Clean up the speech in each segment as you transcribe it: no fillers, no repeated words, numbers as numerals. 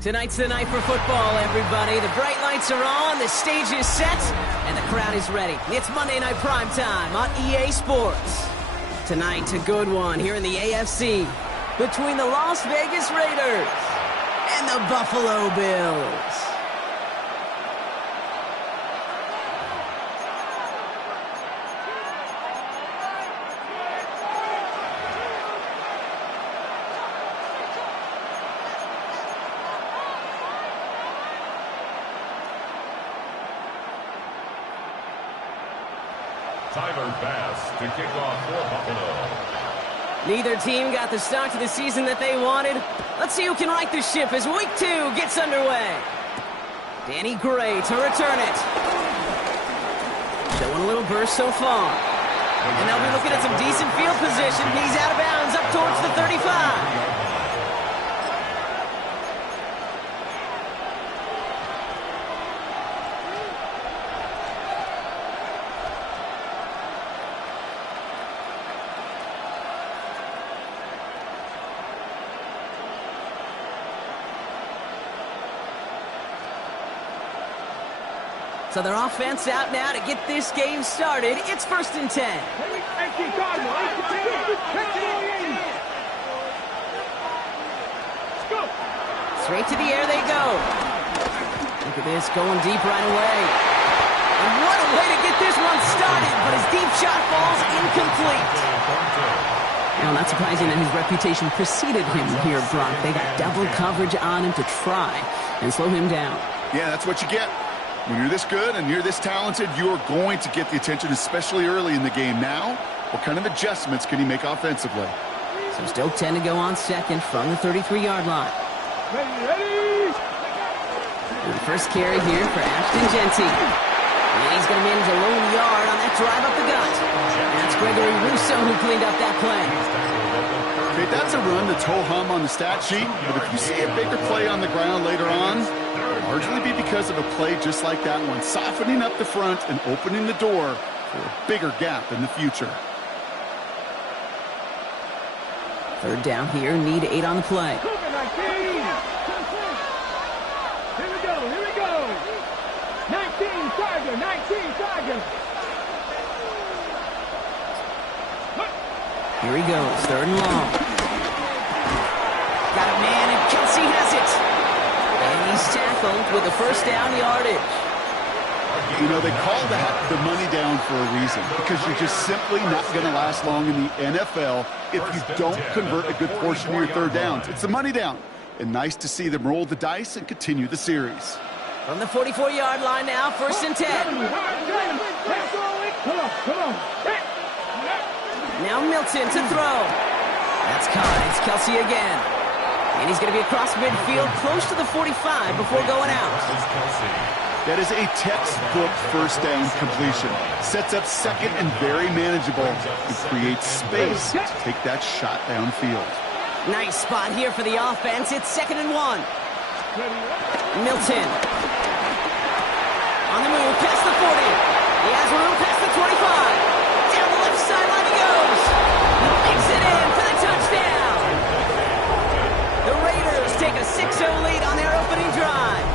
Tonight's the night for football, everybody. The bright lights are on, the stage is set, and the crowd is ready. It's Monday Night Primetime on EA Sports. Tonight, a good one here in the AFC between the Las Vegas Raiders and the Buffalo Bills. Tyler Bass to kick off for Buffalo. Neither team got the start to the season that they wanted. Let's see who can right the ship as Week 2 gets underway. Danny Gray to return it. Showing a little burst so far. And they'll be looking at some decent field position. He's out of bounds up towards the 35. So their offense out now to get this game started. It's 1st and 10. Straight to the air they go. Look at this, going deep right away. And what a way to get this one started, but his deep shot falls incomplete. Now, not surprising that his reputation preceded him here, Brock. They got double coverage on him to try and slow him down. Yeah, that's what you get. When you're this good and you're this talented, you are going to get the attention, especially early in the game. Now, what kind of adjustments can he make offensively? So still 10 to go on second from the 33-yard line. Ready. And the first carry here for Ashton Genty. And he's going to manage a lone yard on that drive up the gut. And that's Gregory Rousseau who cleaned up that play. Okay, that's a run that's ho-hum on the stat sheet, but if you see a bigger play on the ground later on, largely be because of a play just like that one, softening up the front and opening the door for a bigger gap in the future. Third down here, need 8 on the play. Here we go. 19 Tiger. Here he goes, 3rd and long. Got a man, and Kelsey has it. And he's tackled with a 1st down yardage. You know, they call that the money down for a reason, because you're just simply not going to last long in the NFL if you don't convert a good portion of your 3rd downs. It's the money down. And nice to see them roll the dice and continue the series. From the 44-yard line now, 1st and 10. Come on. Now Milton to throw. That's caught. It's Kelsey again. And he's going to be across midfield, close to the 45 before going out. That is a textbook 1st down completion. Sets up 2nd and very manageable and creates space to take that shot downfield. Nice spot here for the offense. It's 2nd and 1. Milton. On the move, past the 40. He has room past the 25. Down the left sideline he goes. He makes it in for the touchdown. The Raiders take a 6-0 lead on their opening drive.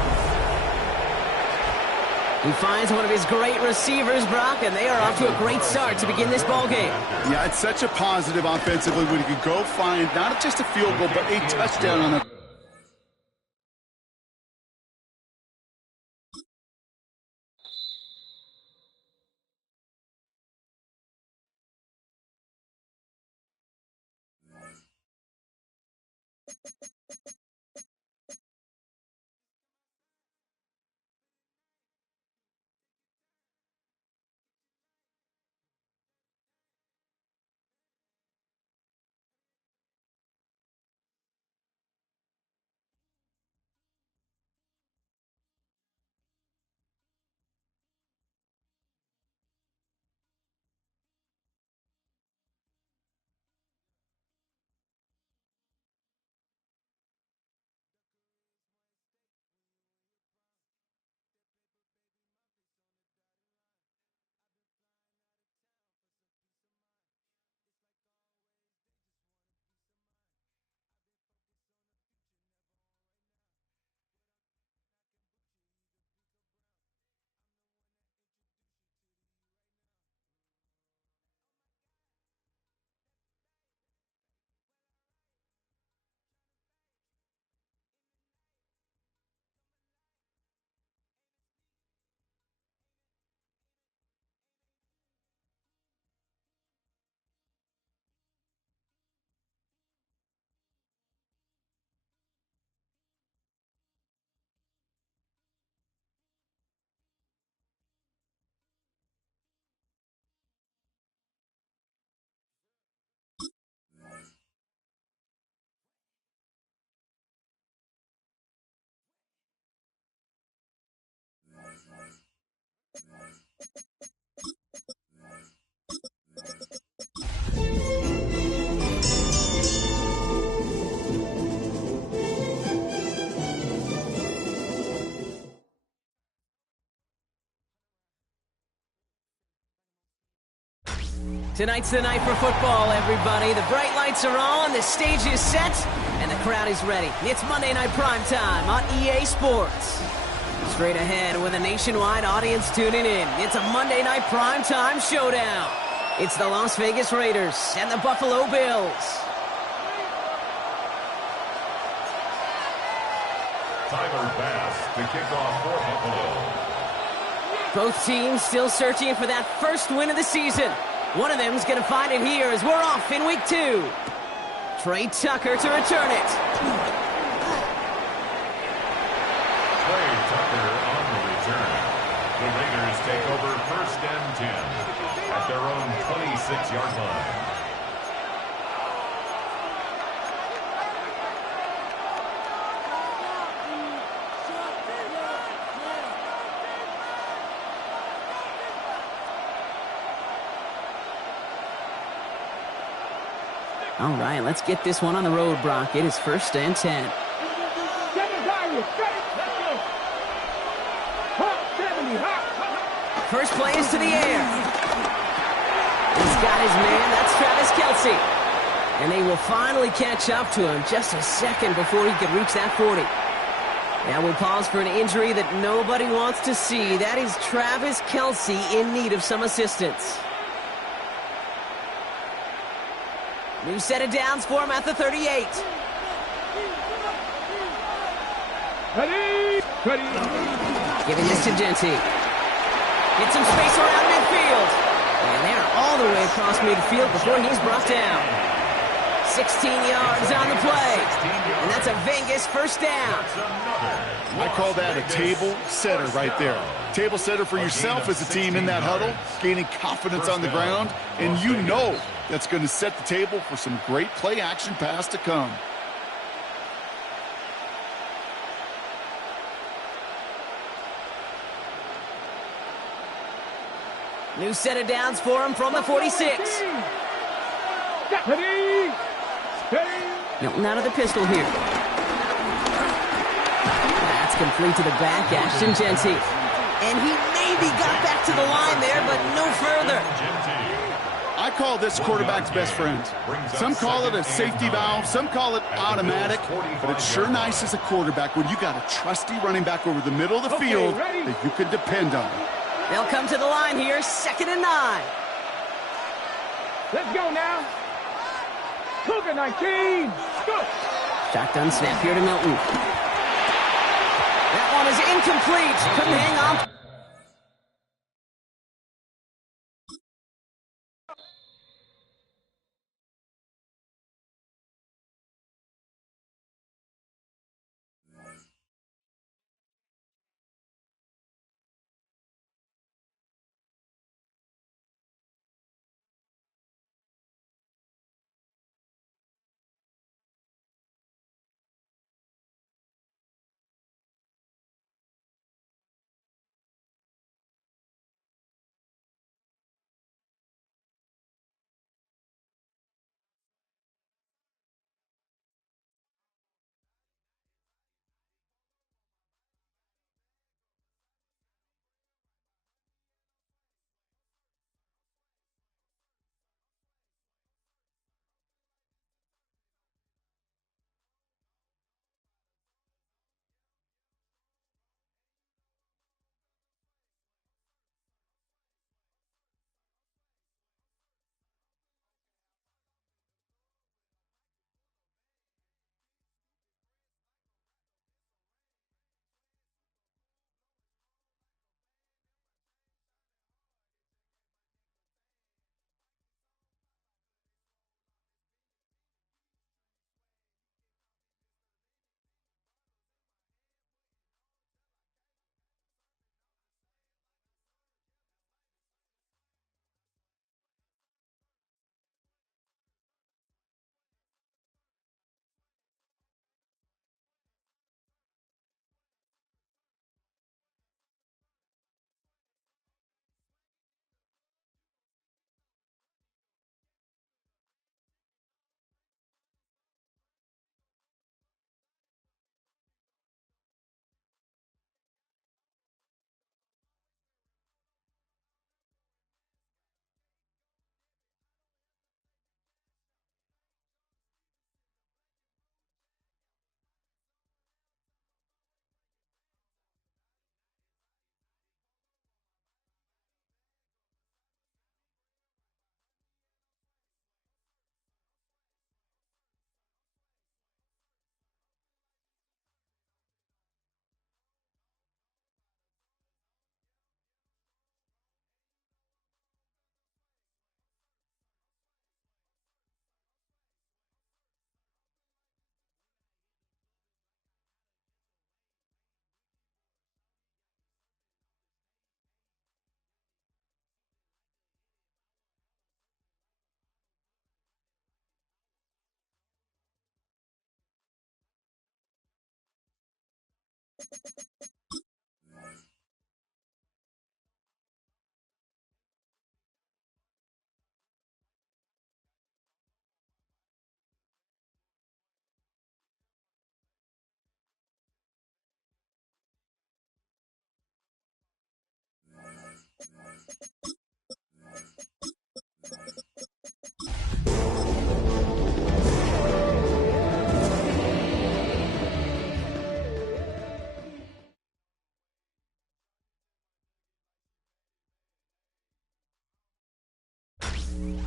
He finds one of his great receivers, Brock, and they are off to a great start to begin this ball game. Yeah, it's such a positive offensively when you can go find not just a field goal, but a touchdown on a Tonight's the night for football, everybody. The bright lights are on, the stage is set, and the crowd is ready. It's Monday Night Primetime on EA Sports. Straight ahead with a nationwide audience tuning in. It's a Monday Night Primetime showdown. It's the Las Vegas Raiders and the Buffalo Bills. Tyler Bass to kick off for Buffalo. Both teams still searching for that first win of the season. One of them's going to find it here as we're off in week 2. Trey Tucker to return it. Trey Tucker on the return. The Raiders take over 1st and 10 at their own 26-yard line. All right, let's get this one on the road, Brock. It is 1st and 10. First play is to the air. He's got his man. That's Travis Kelce. And they will finally catch up to him just a second before he could reach that 40. Now we'll pause for an injury that nobody wants to see. That is Travis Kelce in need of some assistance. New set of downs for him at the 38. Ready? Giving this to Genty. Get some space around midfield. And they're all the way across midfield before he's brought down. 16 yards on the play. And that's a Vegas first down. I call that a table setter right there. Table setter for yourself as a team in that huddle, gaining confidence on the ground, and you know that's going to set the table for some great play action pass to come. New set of downs for him from the 46. Milton out of the pistol here. That's complete to the back, Ashton Genty. And he maybe got back to the line there, but no further. I call this quarterback's best friend. Some call it a safety valve, some call it automatic, but it's sure nice as a quarterback when you got a trusty running back over the middle of the field that you can depend on. They'll come to the line here, 2nd and 9. Let's go now. Cougar 19. Go. Shotgun snap here to Milton. That one is incomplete. Couldn't hang on.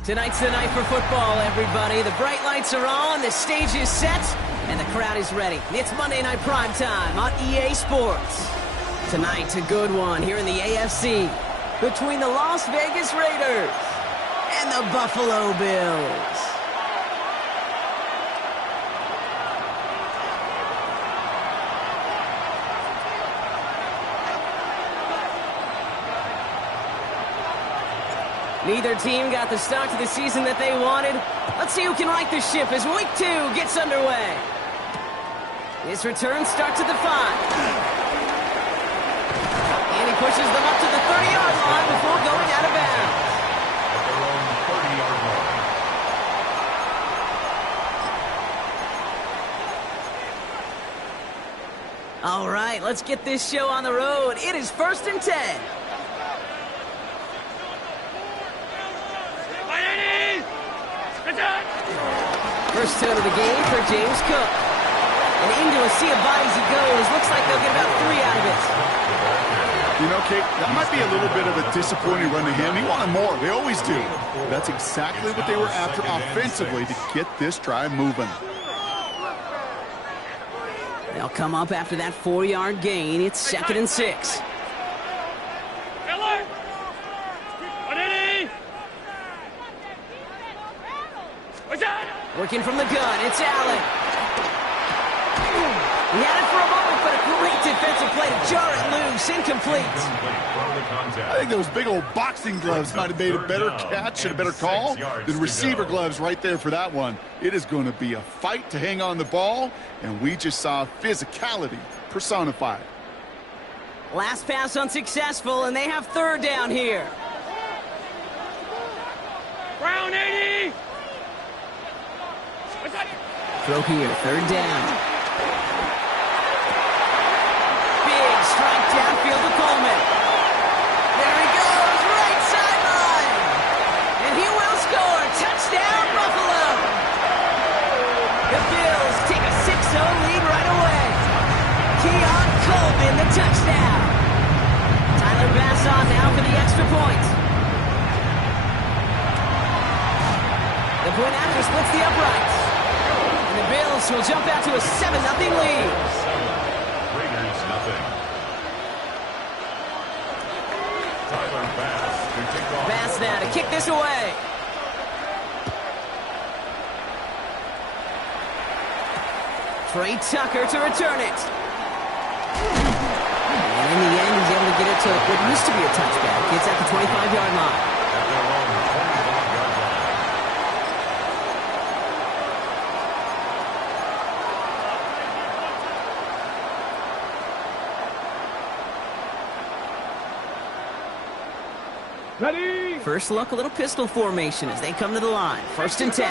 Tonight's the night for football, everybody. The bright lights are on, the stage is set, and the crowd is ready. It's Monday Night Primetime on EA Sports. Tonight, a good one here in the AFC between the Las Vegas Raiders and the Buffalo Bills. Neither team got the start to the season that they wanted. Let's see who can right the ship as Week 2 gets underway. His return starts at the 5. And he pushes them up to the 30-yard line before going out of bounds. At their own 30-yard line. All right, let's get this show on the road. It is 1st and 10. First down of the game for James Cook. And into a sea of bodies he goes. Looks like they'll get about 3 out of it. You know, Kate, that might be a little bit of a disappointing run to him. He wanted more. They always do. That's exactly what they were after offensively to get this drive moving. They'll come up after that 4-yard gain. It's 2nd and 6. Working from the gun, it's Allen. He had it for a moment, but a great defensive play to jar it loose. Incomplete. I think those big old boxing gloves might have made a better catch and a better call than receiver gloves right there for that one. It is going to be a fight to hang on the ball, and we just saw physicality personified. Last pass unsuccessful, and they have 3rd down here. Brown 80! Throw here, 3rd down. Big strike downfield to Coleman. There he goes, right sideline. And he will score. Touchdown, Buffalo. The Bills take a 6-0 lead right away. Keon Coleman, the touchdown. Tyler Bass on now for the extra point. The point after splits the uprights. The Bills will jump out to a 7-0 lead. 7, Raiders nothing. Tyler Bass to kick off. Bass now to kick this away. Trey Tucker to return it. And in the end, he's able to get it to what used to be a touchback. It's at the 25-yard line. At their own 25-yard line. Ready? First look, a little pistol formation as they come to the line. 1st and 10.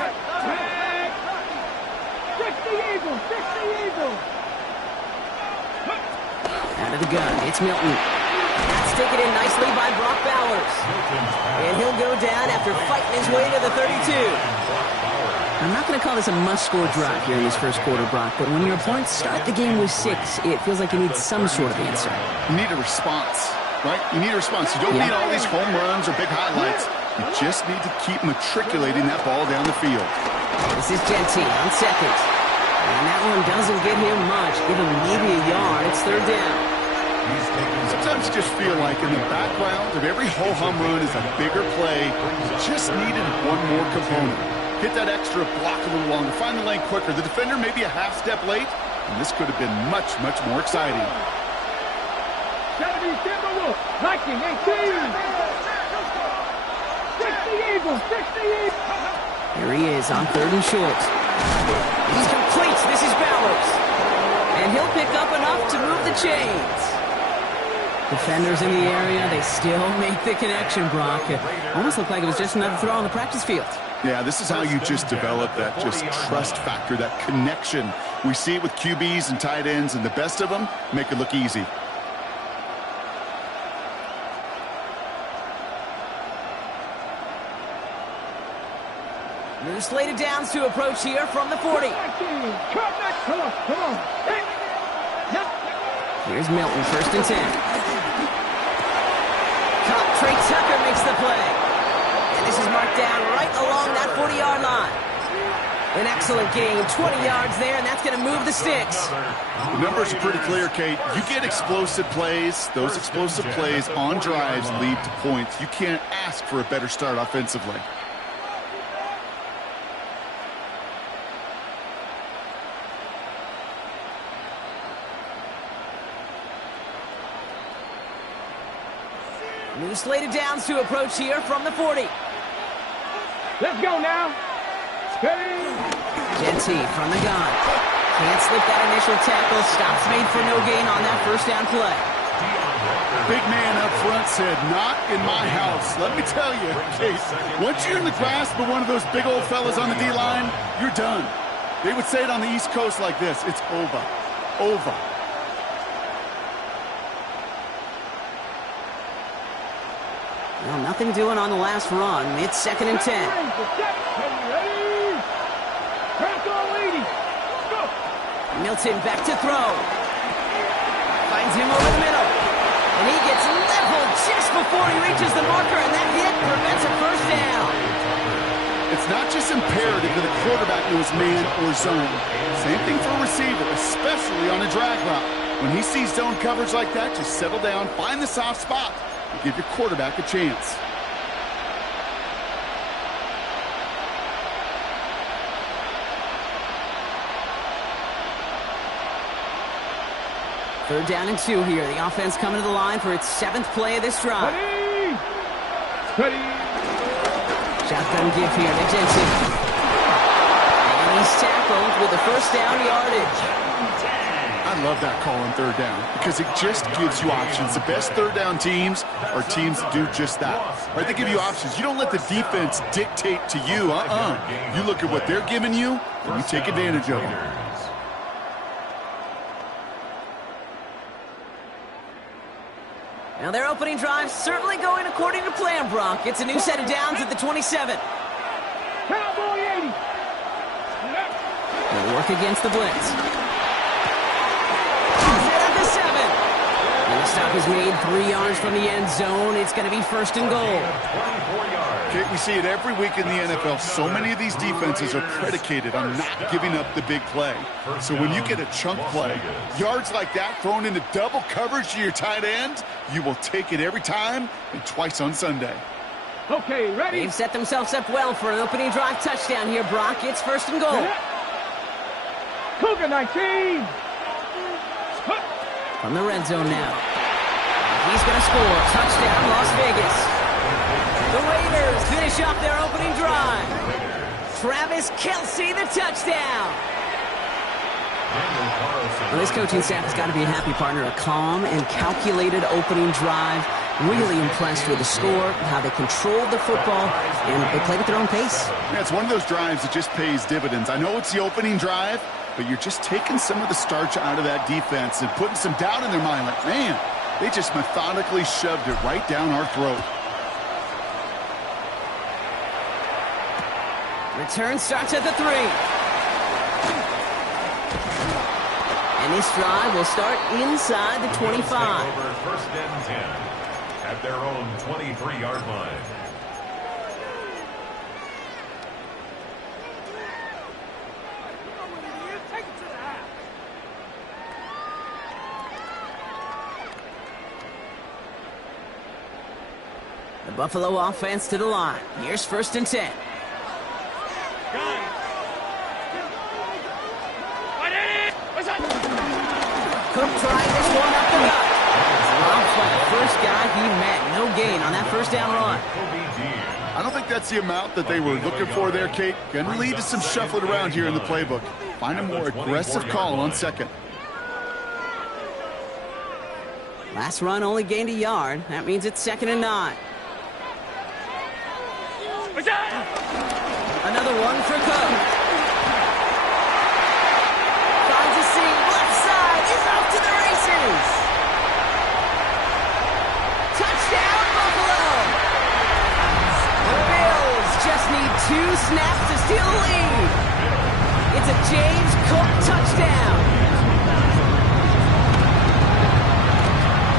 Fix the Eagles! Fix the Eagles! Out of the gun, it's Milton. That's taken in nicely by Brock Bowers. And he'll go down after fighting his way to the 32. I'm not going to call this a must-score drive here in this first quarter, Brock, but when your opponents start the game with 6, it feels like you need some sort of answer. You need a response, right? You need a response. You don't need all these home runs or big highlights. You just need to keep matriculating that ball down the field. This is Gentile on 2nd. And that one doesn't get him much. Give him maybe a yard. It's 3rd down. Sometimes you just feel like in the background of every ho-hum run is a bigger play. Just needed one more component. Hit that extra block a little longer. Find the lane quicker. The defender may be a half step late, and this could have been much, much more exciting. 70 Timberwolves! 1918! Fix the Eagles! Fix the Eagles! Here he is on 3rd and short. He's complete. This is Bowers. And he'll pick up enough to move the chains. Defenders in the area, they still make the connection, Brock. It almost looked like it was just another throw on the practice field. Yeah, this is how you just develop that just trust factor, that connection. We see it with QBs and tight ends, and the best of them make it look easy. New slated downs to approach here from the 40. Come on. Here's Milton, 1st and 10. Trey Tucker makes the play. And the this is marked down right along that 40-yard line. An excellent gain, 20 yards there, and that's going to move the sticks. The numbers are pretty clear, Kate. You get explosive plays. Those explosive plays on drives lead to points. You can't ask for a better start offensively. New slate of downs to approach here from the 40. Let's go now. Steady. Genty from the gun. Can't slip that initial tackle. Stops made for no gain on that first down play. Big man up front said, not in my house. Let me tell you, Kate, once you're in the grasp of one of those big old fellas on the D-line, you're done. They would say it on the East Coast like this. It's over. Over. Well, nothing doing on the last run. It's 2nd and 10. Milton back to throw. Finds him over the middle. And he gets leveled just before he reaches the marker, and that hit prevents a first down. It's not just imperative that the quarterback knows man or zone. Same thing for a receiver, especially on a drag route. When he sees zone coverage like that, just settle down, find the soft spot, and give your quarterback a chance. Third down and 2 here. The offense coming to the line for its 7th play of this drive. Ready. Shotgun give here to Jensen. And he's tackled with the first down yardage. I love that call on third down because it just gives you options. The best third down teams are teams that do just that. Right? They give you options. You don't let the defense dictate to you. You look at what they're giving you, and you take advantage of them. Now their opening drive certainly going according to plan, Brock. It's a new set of downs at the 27. Cowboy 80. They'll work against the blitz. He's at the 7. And the stop is made 3 yards from the end zone. It's going to be 1st and goal. Kate, we see it every week in the NFL. So many of these defenses are predicated on not giving up the big play. So when you get a chunk play, yards like that thrown into double coverage to your tight end, you will take it every time and twice on Sunday. Okay, ready? They've set themselves up well for an opening drive touchdown here, Brock. It's 1st and goal. Cougar 19. From the red zone now. He's going to score. Touchdown, Las Vegas. The Raiders finish off their opening drive. Travis Kelce, the touchdown. Well, this coaching staff has got to be a happy partner. A calm and calculated opening drive. Really impressed with the score, how they controlled the football, and they played at their own pace. Yeah, it's one of those drives that just pays dividends. I know it's the opening drive, but you're just taking some of the starch out of that defense and putting some doubt in their mind. Like, man, they just methodically shoved it right down our throat. Return starts at the 3. And this drive will start inside the 25. Over 1st and 10 at their own 23-yard line. The Buffalo offense to the line. Here's 1st and 10. Cook trying this one up the gut. Drops by the first guy he met. No gain on that first down run. I don't think that's the amount that they were looking for there, Kate. Going to lead to some shuffling around here in the playbook. Find a more aggressive call on 2nd. Last run only gained a yard. That means it's 2nd and 9. Another one for Cook. Finds a seam. Left side. He's off to the races. Touchdown, Buffalo. The Bills just need 2 snaps to steal the lead. It's a James Cook touchdown.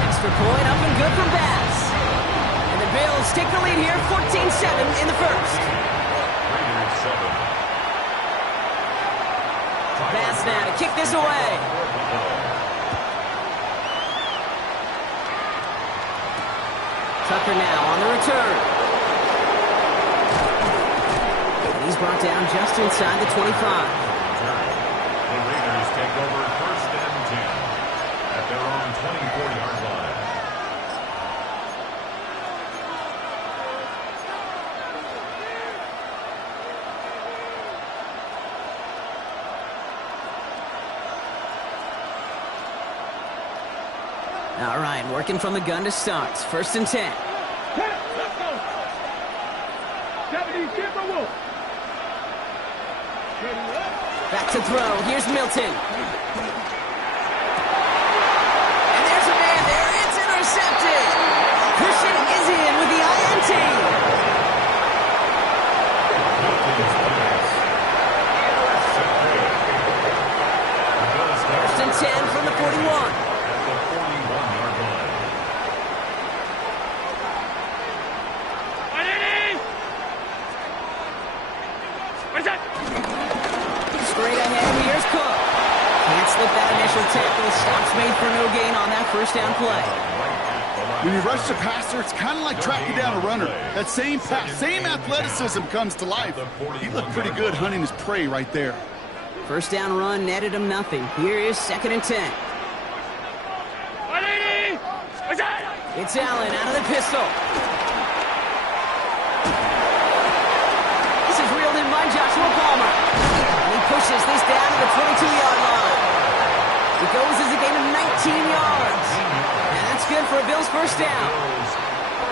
Extra point up and good for Bass. And the Bills take the lead here, 14-7 in the first. Raiders 7. Pass now to kick this away. Tucker now on the return. And he's brought down just inside the 25. The Raiders take over first and 10 at their own 24-yard line. All right, working from the gun to start. First and 10. Let's go. Deputy Timberwolf. Back to throw. Here's Milton. And there's a man there. It's intercepted. Christian is in with the INT. First and 10 from the 41. Straight ahead, here's Cook. Can't slip that initial tackle. Stops made for no gain on that first down play. When you rush the passer, it's kind of like tracking down a runner. That same pass, same athleticism comes to life. He looked pretty good hunting his prey right there. First down run netted him nothing. Here is second and 10. It's Allen out of the pistol. This is reeled in by Joshua Palmer. And he pushes this down to the 22-yard line. It goes as a gain of 19 yards. And that's good for a Bills first down.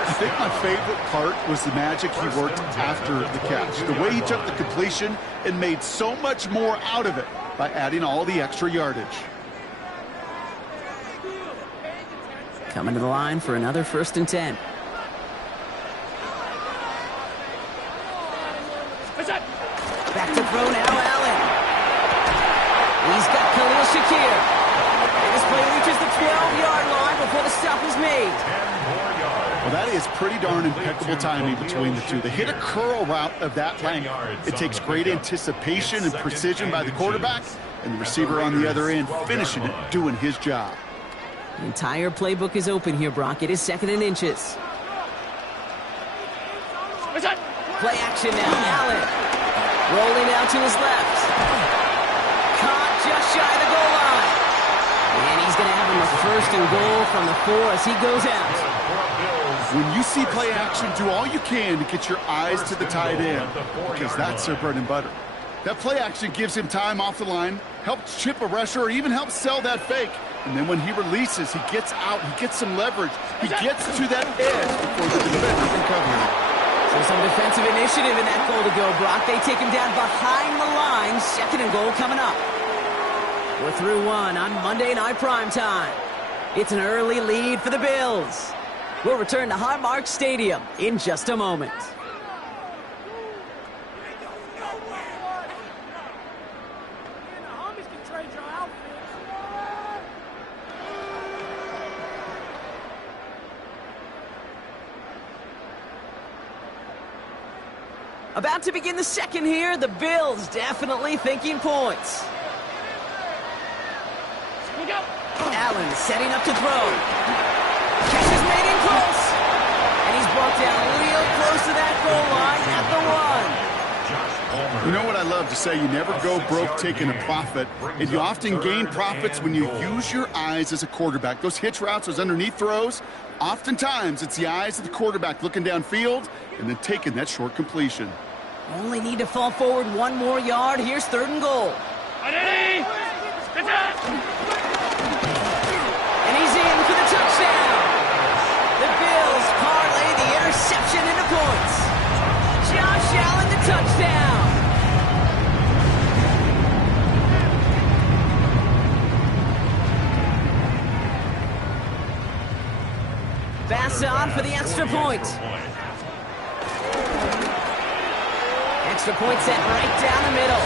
I think my favorite part was the magic he worked after the catch. The way he took the completion and made so much more out of it by adding all the extra yardage. Coming to the line for another first and 10. Back to throw now, Allen. He's got Khalil Shakir. And this play reaches the 12-yard line before the stop is made. Well, that is pretty darn impeccable timing between the two. They hit a curl route of that length. It takes great anticipation and precision by the quarterback, and the receiver on the other end finishing it, doing his job. The entire playbook is open here, Brock. It is second and inches. Play action now. Allen rolling out to his left. Caught just shy of the goal line. And he's going to have him a first and goal from the 4 as he goes out. When you see play action, do all you can to get your eyes to the tight end, because that's their bread and butter. That play action gives him time off the line, helps chip a rusher, or even helps sell that fake. And then when he releases, he gets out, he gets some leverage. He gets to that edge before the defender can cover him. So some defensive initiative in that goal to go, Brock. They take him down behind the line. Second and goal coming up. We're through one on Monday Night Primetime. It's an early lead for the Bills. We'll return to Highmark Stadium in just a moment. About to begin the second here. The Bills definitely thinking points. Allen setting up to throw. Catch is made in close. And he's brought down real close to that goal line at the 1. You know what I love to say? You never go broke taking a profit, and you often gain profits when you use your eyes as a quarterback. Those hitch routes, those underneath throws, oftentimes it's the eyes of the quarterback looking downfield and then taking that short completion. Only need to fall forward one more yard. Here's third and goal. And he's in for the touchdown. The Bills parlay the interception into points. Josh Allen, the touchdown. Pass on for the extra point. Extra point set right down the middle.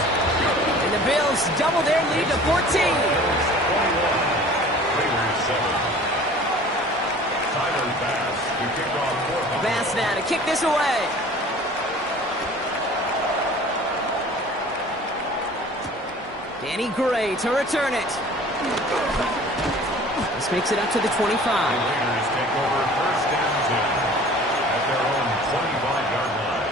And the Bills double their lead to 14. Bass now to kick this away. Danny Gray to return it. This makes it up to the 25. Raiders take over first and 10 at their own 25-yard line.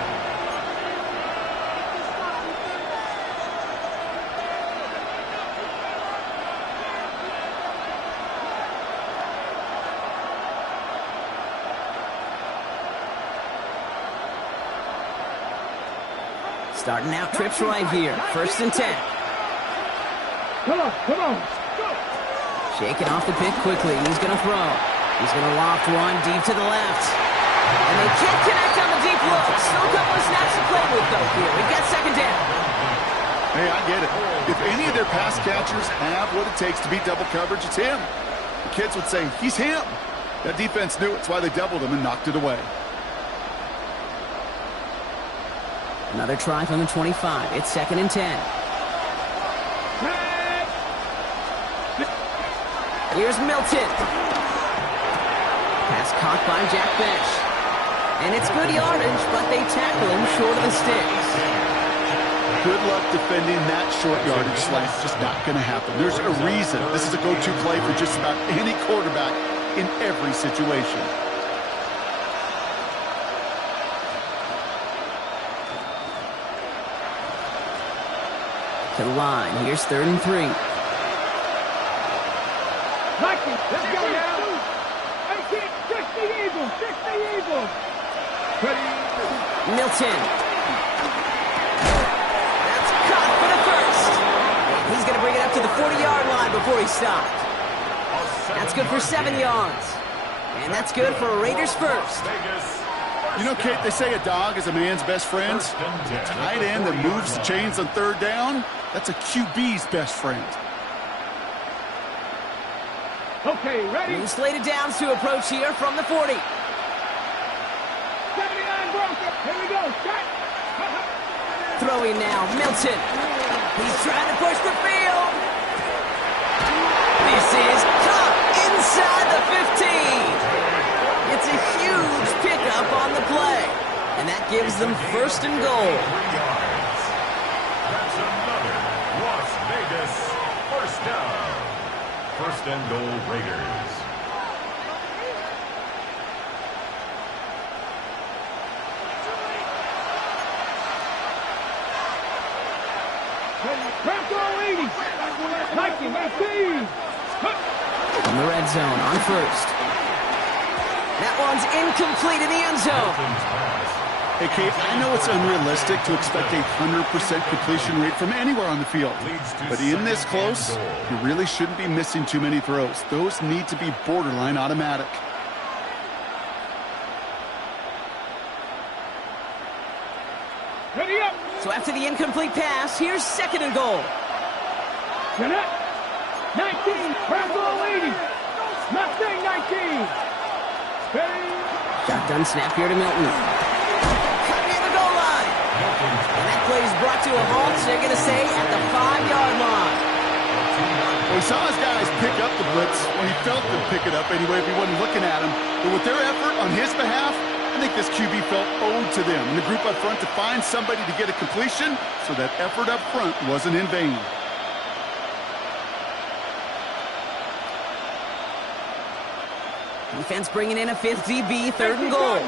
Starting out trips right here. First and 10. Come on, come on. Shaking off the pick quickly. He's going to throw. He's going to loft one deep to the left. And they can't connect on the deep look. Still a couple of snaps to play with, though, here. We've got second down. Hey, I get it. If any of their pass catchers have what it takes to beat double coverage, it's him. The kids would say, he's him. That defense knew it. That's why they doubled him and knocked it away. Another try from the 25. It's second and 10. Here's Milton. Pass caught by Jack Bench. And it's good yardage, but they tackle him short of the sticks. Good luck defending that short yardage slant. Just not going to happen. There's a reason this is a go-to play for just about any quarterback in every situation. To the line. Here's third and 3. Mikey, let's go now. 18, 60 Eagles, 60 Eagles. Milton. That's caught for the first. He's going to bring it up to the 40-yard line before he stopped. That's good for 7 yards. And that's good for a Raiders first. You know, Kate, they say a dog is a man's best friend. The tight end that moves the chains on third down, that's a QB's best friend. Okay, ready? New slated downs to approach here from the 40. 79 broken. Here we go. Shot. Throwing now, Milton. He's trying to push the field. This is caught inside the 15. It's a huge pickup on the play. And that gives them first and goal. That's another Las Vegas first down. First and goal, Raiders. Craft all 80. Mikey, 19. In the red zone on first. That one's incomplete in the end zone. Hey, Kate, I know it's unrealistic to expect a 100% completion rate from anywhere on the field. But in this close, you really shouldn't be missing too many throws. Those need to be borderline automatic. Ready up. So after the incomplete pass, here's second and goal. Get up. 19. Craft all 80. Mustang 19. Shotgun snap here to Milton. Cut near the goal line. And that play is brought to a halt, so they're going to say at the 5-yard line. Well, we saw his guys pick up the blitz when he felt them pick it up anyway if he wasn't looking at him. But with their effort on his behalf, I think this QB felt owed to them and the group up front to find somebody to get a completion, so that effort up front wasn't in vain. Defense bringing in a fifth DB, third and goal.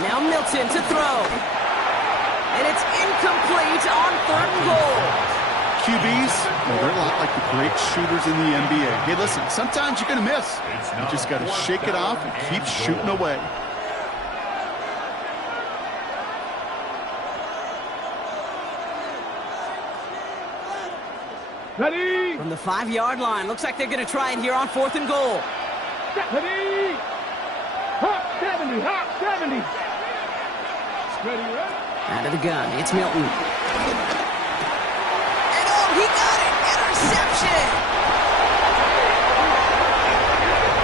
Now Milton to throw. And it's incomplete on third and goal. QBs, well, they're a lot like the great shooters in the NBA. Hey, listen, sometimes you're going to miss. You just got to shake it off and keep shooting away. Ready. From the 5-yard line, looks like they're going to try it here on fourth and goal. Ready. Hop 70. Hop 70. Ready, right? Out of the gun, it's Milton. And oh, he got it! Interception!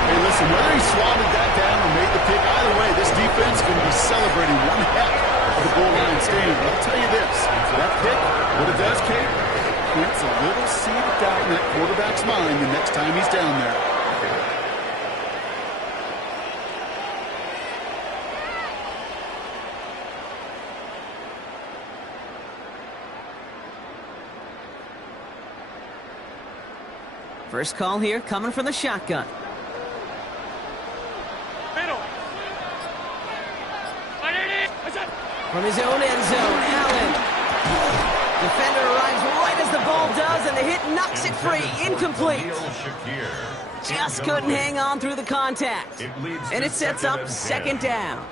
Hey, listen, whether he swatted that down or made the pick, either way, this defense is going to be celebrating one heck of a goal line stand. I'll tell you this, that pick, what it does, Kate, plants a little seed of doubt in that quarterback's mind the next time he's down there. First call here coming from the shotgun. From his own end zone, Allen. Defender arrives right as the ball does, and the hit knocks it free. Incomplete. Just couldn't hang on through the contact. And it sets up second down.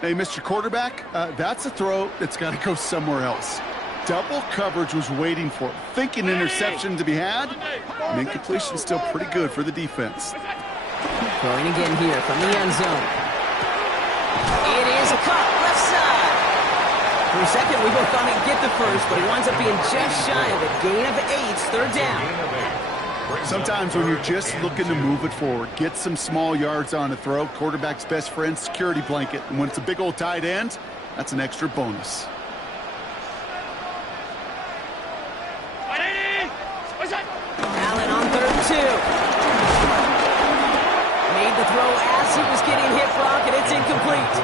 Hey, Mr. Quarterback, that's a throw that's got to go somewhere else. Double coverage was waiting for it. Thinking interception to be had. And incompletion still pretty good for the defense. Throwing again here from the end zone. It is caught left side. For a second, we both thought he'd get the first, but he winds up being just shy of it. Gain of 8, third down. Sometimes when you're just looking to move it forward, get some small yards on a throw, quarterback's best friend, security blanket. And when it's a big old tight end, that's an extra bonus. Allen on 3rd and 2. Made the throw as he was getting hit, Brock, and it's incomplete.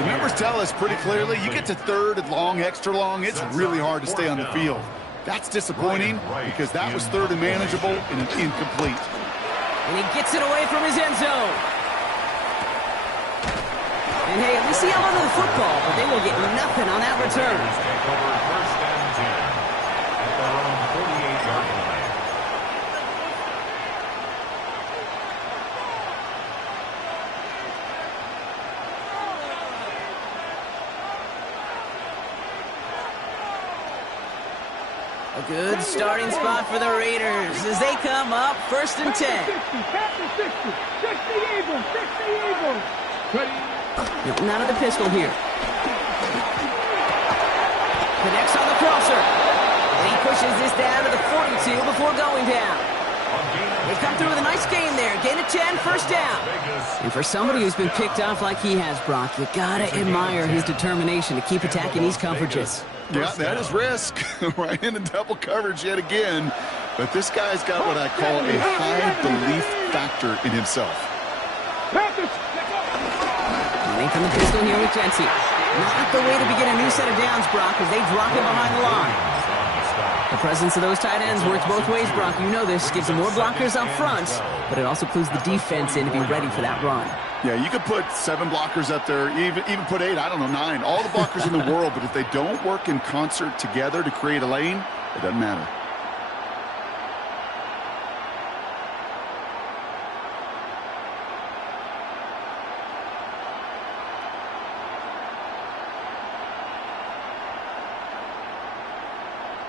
The numbers tell us pretty clearly, you get to 3rd and long, extra long, it's really hard to stay on the field. That's disappointing because that was 3rd and manageable and an incomplete. And he gets it away from his end zone. And hey, at least he held onto the football, but they will get nothing on that return. Take over 1st and 10 at their own 48-yard line. A good starting spot for the Raiders as they come up 1st and 10. 60 Eagles, 60 Eagles. Milton out of the pistol here. Connects on the crosser. And he pushes this down to the 42 before going down. They come through with a nice gain there. Gain of 10, first down. And for somebody who's been picked off like he has, Brock, you gotta admire his determination to keep attacking these coverages. Yeah, that is risk. Right into double coverage yet again. But this guy's got what I call a high belief factor in himself. Away from the pistol here with Jency. Not the way to begin a new set of downs, Brock, as they drop him behind the line. The presence of those tight ends works both ways, Brock. You know this. Gives them more blockers up front, but it also clues the defense in to be ready for that run. Yeah, you could put 7 blockers up there, even put 8, I don't know, 9. All the blockers in the world, but if they don't work in concert together to create a lane, it doesn't matter.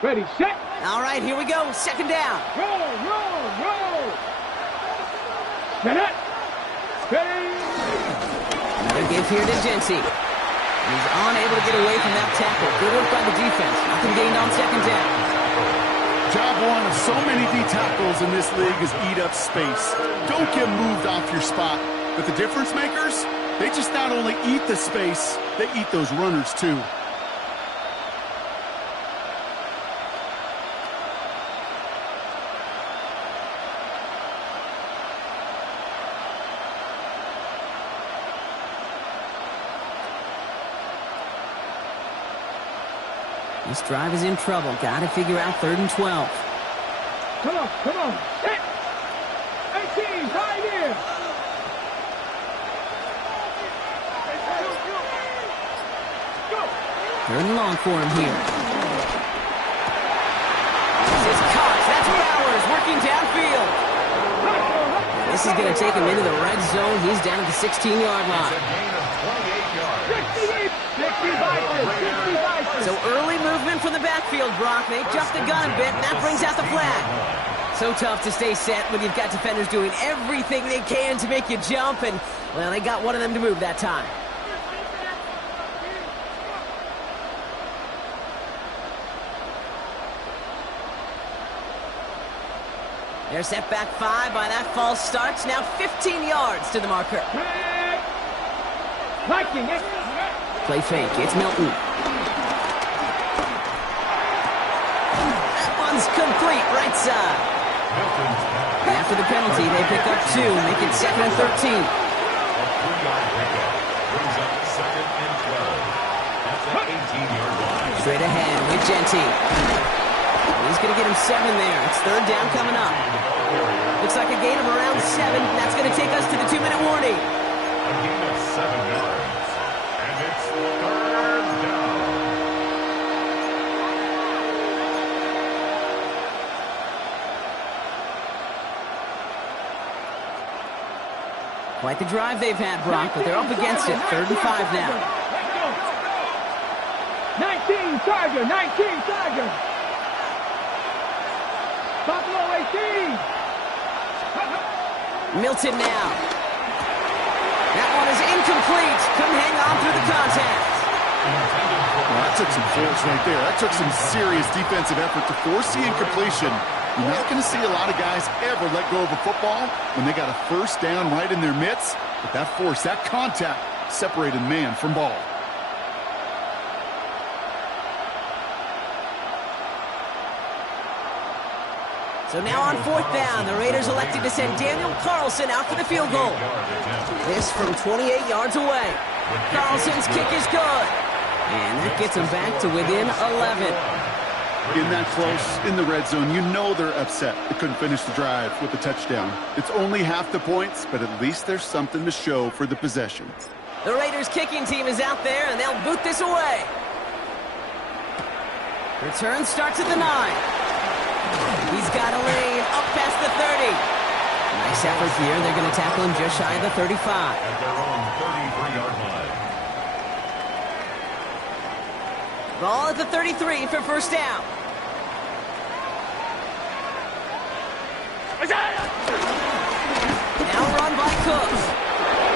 Ready, set. All right, here we go. Second down. Roll. Set it. Ready. Another give here to Jency. He's unable to get away from that tackle. Good work by the defense. Nothing gained on second down. Job one of so many D tackles in this league is eat up space. Don't get moved off your spot. But the difference makers, they just not only eat the space, they eat those runners too. This drive is in trouble. Got to figure out 3rd and 12. Come on. Set. 18, right here. Go. 3rd and long for him here. This is Cox. That's Bowers working downfield. This is going to take him into the red zone. He's down at the 16-yard line. So early movement from the backfield, Brock. They jumped the gun a bit, and that brings out the flag. So tough to stay set when you've got defenders doing everything they can to make you jump, and, well, they got one of them to move that time. They're set back 5 by that false start. Now 15 yards to the marker. Viking, Play fake. It's Milton. is complete, right side. And after the penalty, they pick up 2, make it 2nd and 13. A 3-yard pickup brings up 2nd and 12 at the 18-yard line. Straight ahead with Genty. He's going to get him 7 there. It's 3rd down coming up. Looks like a gain of around 7. That's going to take us to the 2-minute warning. A gain of 7 yards. And it's 3rd down. Quite the drive they've had, Brock, but they're up against it. 3rd and 5 now. 19 Charger, 19 Charger. Buffalo 18. Milton now. That one is incomplete. Couldn't hang on through the contact. Well, that took some force right there. That took some serious defensive effort to force the incompletion. You're not going to see a lot of guys ever let go of a football when they got a 1st down right in their midst. But that force, that contact, separated man from ball. So now on 4th down, the Raiders elected to send Daniel Carlson out for the field goal. This from 28 yards away. Carlson's kick is good. And that gets them back to within 11. In that close, in the red zone, you know they're upset they couldn't finish the drive with the touchdown. It's only half the points, but at least there's something to show for the possession. The Raiders kicking team is out there, and they'll boot this away. Return starts at the 9. He's got a lane up past the 30. Nice effort here. They're going to tackle him just shy of the 35. At their own 33-yard line. Ball at the 33 for 1st down. Now run by Cooks.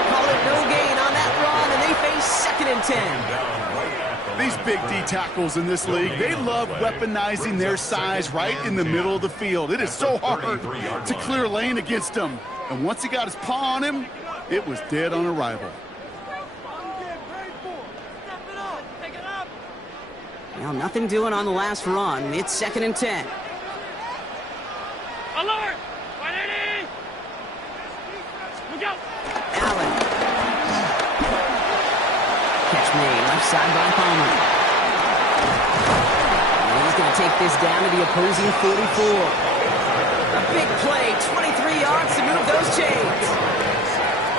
Call it no gain on that run, and they face 2nd and 10. These big D tackles in this league, they love weaponizing their size right in the middle of the field. It is so hard to clear lane against them. And once he got his paw on him, it was dead on arrival. Well, nothing doing on the last run. It's 2nd and 10. Alert! 180! Look out! Allen. Catch made. Left side by Palmer. And he's going to take this down to the opposing 44. A big play. 23 yards to move those chains.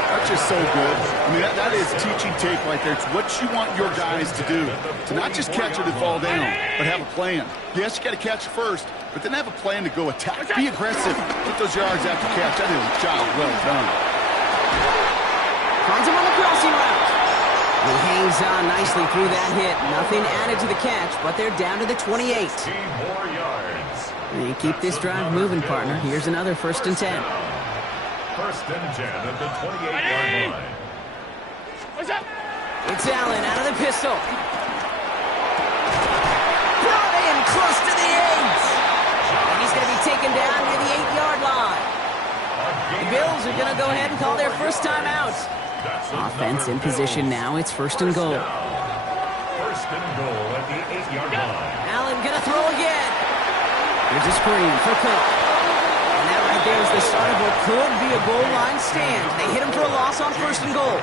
That's just so good. I mean, that is teaching tape right there. It's what you want your guys to do. To not just catch it and fall down, but have a plan. Yes, you got to catch it first, but then have a plan to go attack. Be aggressive. Put those yards after catch. That is a job well done. Finds him on the crossing route. He hangs on nicely through that hit. Nothing added to the catch, but they're down to the 28. 15 more yards. They keep this drive moving, partner. Here's another 1st and 10. 1st and 10 at the 28-yard line. What's up? It's Allen out of the pistol. Brought in close to the 8. And he's going to be taken down near the 8-yard line. The Bills are going to go ahead and call their 1st time out. Offense in position now. It's 1st and goal. 1st and goal at the 8-yard line. Allen going to throw again. Here's a screen for Cook. And that right there is the start of what could be a goal line stand. They hit him for a loss on 1st and goal.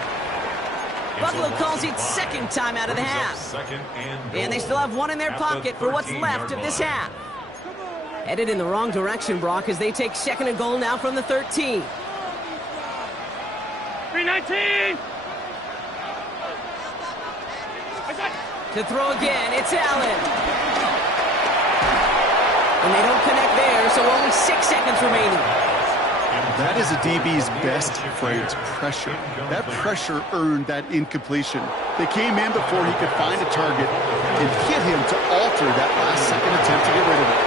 Buffalo calls it 2nd time out of the half. 2nd and goal. And they still have 1 in their pocket for what's left of this half. Headed in the wrong direction, Brock, as they take 2nd and goal now from the 13. 319! To throw again, it's Allen. And they don't connect there, so only 6 seconds remaining. That is a DB's best phrase, pressure. That pressure earned that incompletion. They came in before he could find a target and hit him to alter that last-second attempt to get rid of it.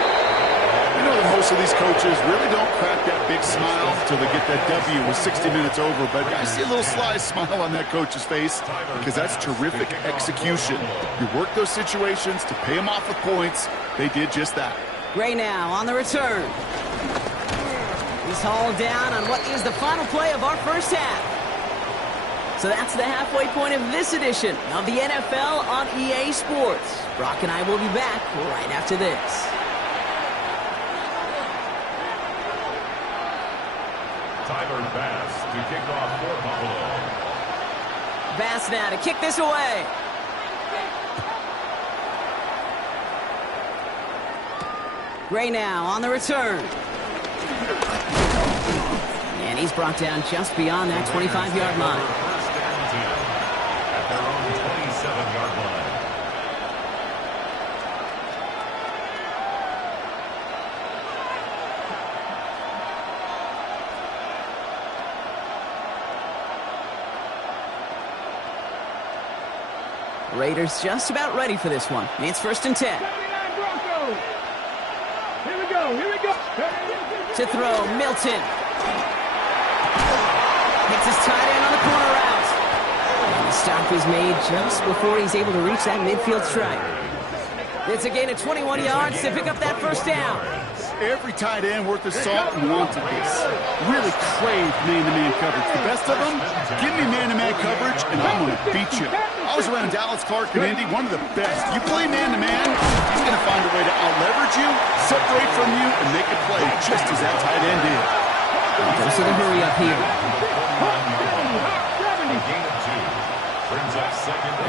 You know that most of these coaches really don't crack that big smile until they get that W with 60 minutes over, but I see a little sly smile on that coach's face because that's terrific execution. You work those situations to pay them off with points. They did just that. Gray now on the return. He's hauled down on what is the final play of our 1st half. So that's the halfway point of this edition of the NFL on EA Sports. Brock and I will be back right after this. to kick off for Buffalo. Bass now to kick this away. Gray now on the return. And he's brought down just beyond that 25-yard line. First and 10 at their own 27-yard line. Raiders just about ready for this one. It's first and 10. Here we go. To throw, Milton. Hits his tight end on the corner route. And the stop is made just before he's able to reach that midfield strike. It's a gain of 21 yards to pick up that first down. Every tight end worth his salt wanted this. Really craved man-to-man coverage. The best of them, give me man-to-man coverage, and I'm going to beat you. I was around Dallas, Clark, and Indy, one of the best. You play man-to-man, he's going to find a way to out-leverage you, separate from you, and make a play just as that tight end did. Goes to the hurry up here.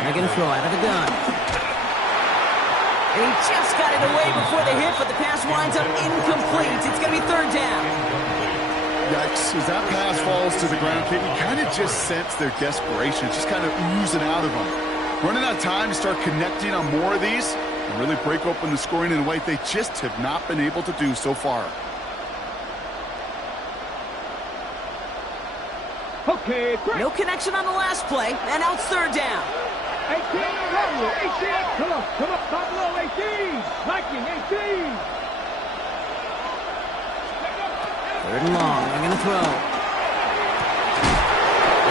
They're going to throw out of the gun. And he just got it away before the hit, but the pass winds up incomplete. It's going to be third down. Yikes, as that pass falls to the ground, Kate, you kind of just sense their desperation. It's just kind of oozing out of them. Running out of time to start connecting on more of these and really break open the scoring in a way they just have not been able to do so far. Okay, No connection on the last play, and now it's third down. 18, Pablo, 18. Come on, Pablo, 18. Viking, 18. Third and long, they're going to throw.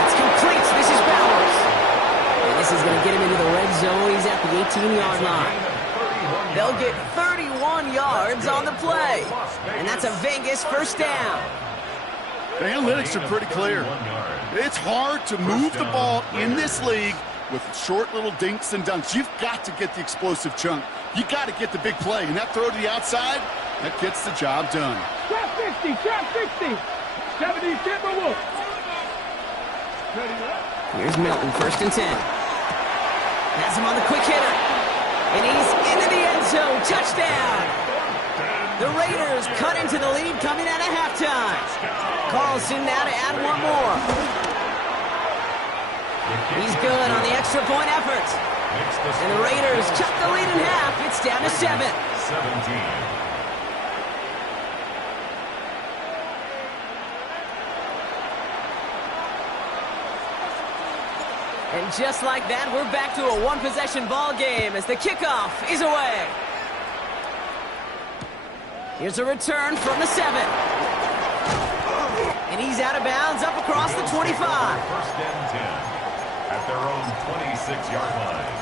It's complete, this is Bowers. And this is going to get him into the red zone. He's at the 18-yard line. They'll get 31 yards on the play. And that's a Vegas first down. The analytics are pretty clear. It's hard to move the ball in this league with short little dinks and dunks. You've got to get the explosive chunk. You got to get the big play. And that throw to the outside, that gets the job done. Trap 60, trap 60. 70 Timberwolves. Here's Milton, first and 10. Has him on the quick hitter. And he's into the end zone. Touchdown. The Raiders cut into the lead coming out of halftime. Carlson now to add one more. He's good on the extra point effort. And the Raiders cut the lead in half. It's down to 7. 17. And just like that, we're back to a one-possession ball game as the kickoff is away. Here's a return from the 7. And he's out of bounds up across the 25. First and 10 at their own 26-yard line.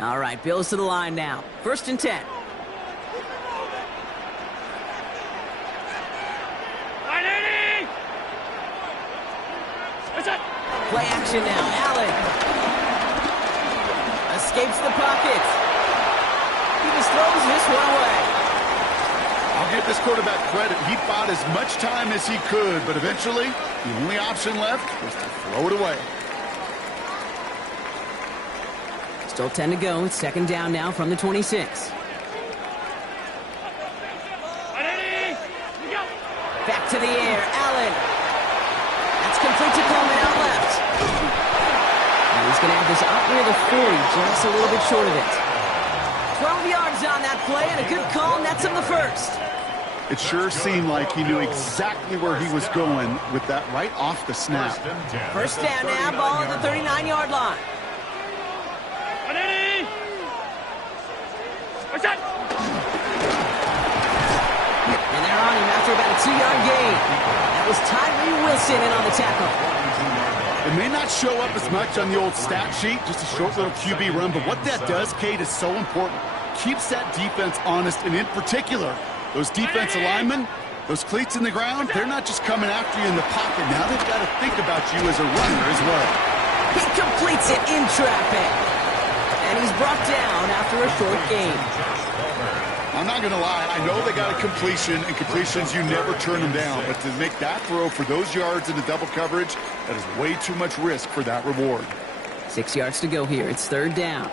All right, Bills to the line now. First and 10. Play action now. Allen escapes the pocket. He just throws this one away. I'll give this quarterback credit. He bought as much time as he could, but eventually the only option left was to throw it away. Still 10 to go. It's second down now from the 26. Back to the air. Allen. That's complete to Coleman out left. And he's going to have this up near the 40, just a little bit short of it. 12 yards on that play, and a good call nets him the first. It sure seemed like he knew exactly where he was going with that right off the snap. First down now, ball at the 39-yard line. And they're on him after about a 2-yard gain. That was Tyree Wilson in on the tackle. It may not show up as much on the old stat sheet, just a short little QB run, but what that does, Kate, is so important. Keeps that defense honest, and in particular, those defensive linemen, Those cleats in the ground, they're not just coming after you in the pocket. Now they've got to think about you as a runner as well. He completes it in traffic. And he's brought down after a short gain. I'm not going to lie. I know they got a completion, and completions, you never turn them down. But to make that throw for those yards in the double coverage, that is way too much risk for that reward. 6 yards to go here. It's third down.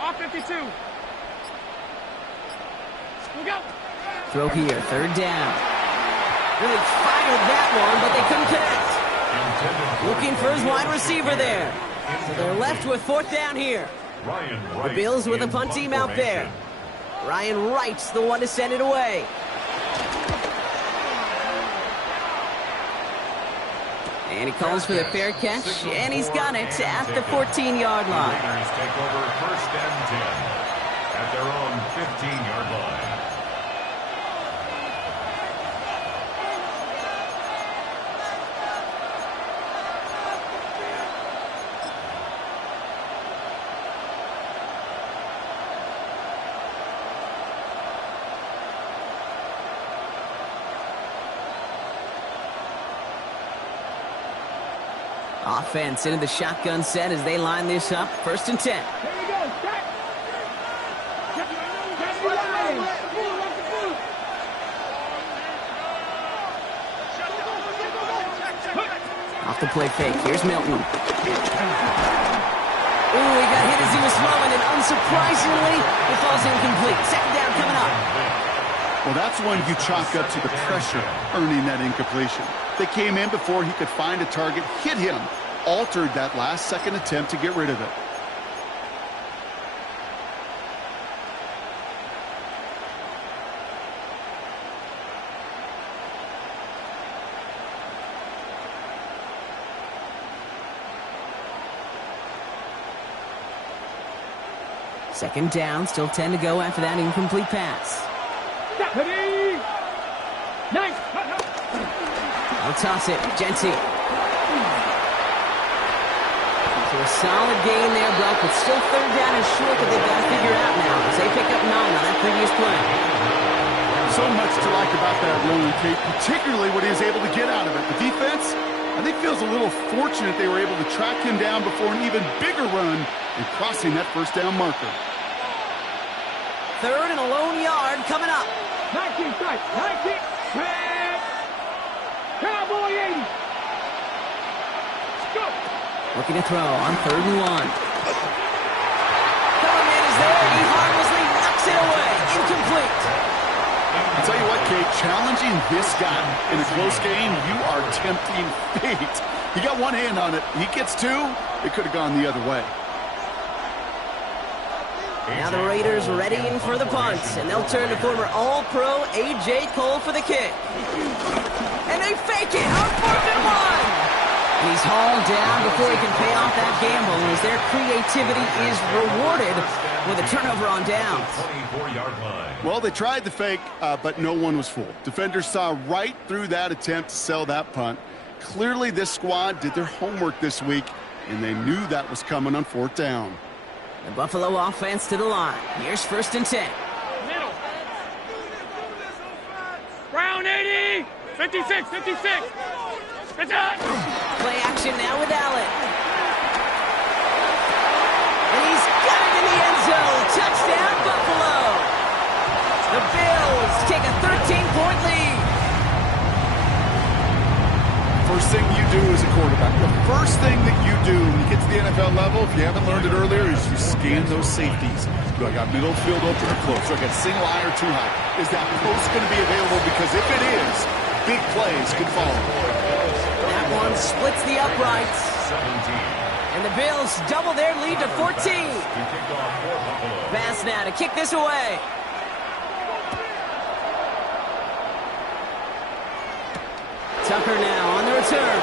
Off 52. We go. Throw here, third down. Really fired that one, but they couldn't connect. Looking for his wide receiver there. So they're left with fourth down here. The Bills with a punt team out there. Ryan Wright's the one to send it away. And he calls for the fair catch, and he's got it at the 14-yard line. Raiders take over first and 10 at their own 15-yard line. Offense into the shotgun set as they line this up. First and 10. Here we go. Check. Check the line. Off the play fake. Here's Milton. Ooh, he got hit as he was throwing, and unsurprisingly, it falls incomplete. Second down coming up. Well, that's one you chalk up to the pressure earning that incompletion. They came in before he could find a target, hit him, altered that last-second attempt to get rid of it. Second down, still 10 to go after that incomplete pass. Ready. Nice. I'll toss it. Genty. So a solid gain there, Brock, but still third down and short that they've got to figure out now as they pick up 9 on that previous play. So much to like about that run, Kate, particularly what he was able to get out of it. The defense, I think, feels a little fortunate they were able to track him down before an even bigger run and crossing that first down marker. Third and a lone yard coming up. 19 strike. 19. Cowboy 80. Go. Looking to throw on third and 1. Coverman is there. He harmlessly knocks it away. Incomplete. I'll tell you what, Kate, challenging this guy in a close game, you are tempting fate. He got one hand on it. He gets two. It could have gone the other way. Now the Raiders readying for the punt, and they'll turn to former All-Pro A.J. Cole for the kick. And they fake it on 4th and 1. He's hauled down before he can pay off that gamble as their creativity is rewarded with a turnover on downs. 24-yard line. Well, they tried the fake, but no one was fooled. Defenders saw right through that attempt to sell that punt. Clearly, this squad did their homework this week, and they knew that was coming on 4th down. The Buffalo offense to the line. Here's first and 10. Middle. Brown 80. 56. 56. It's on. Play action now with Allen. And he's got it in the end zone. Touchdown, Buffalo. The Bills take a 13-point lead. First thing you do as a quarterback, the first thing that you do when you get to the NFL level, if you haven't learned it earlier, is you scan those safeties. Do I got middle field open or close? Do I got single high or too high? Is that post going to be available? Because if it is, big plays could follow. That one splits the uprights. 17. And the Bills double their lead to 14. To kick off for Buffalo. Pass now to kick this away. Tucker now on the return.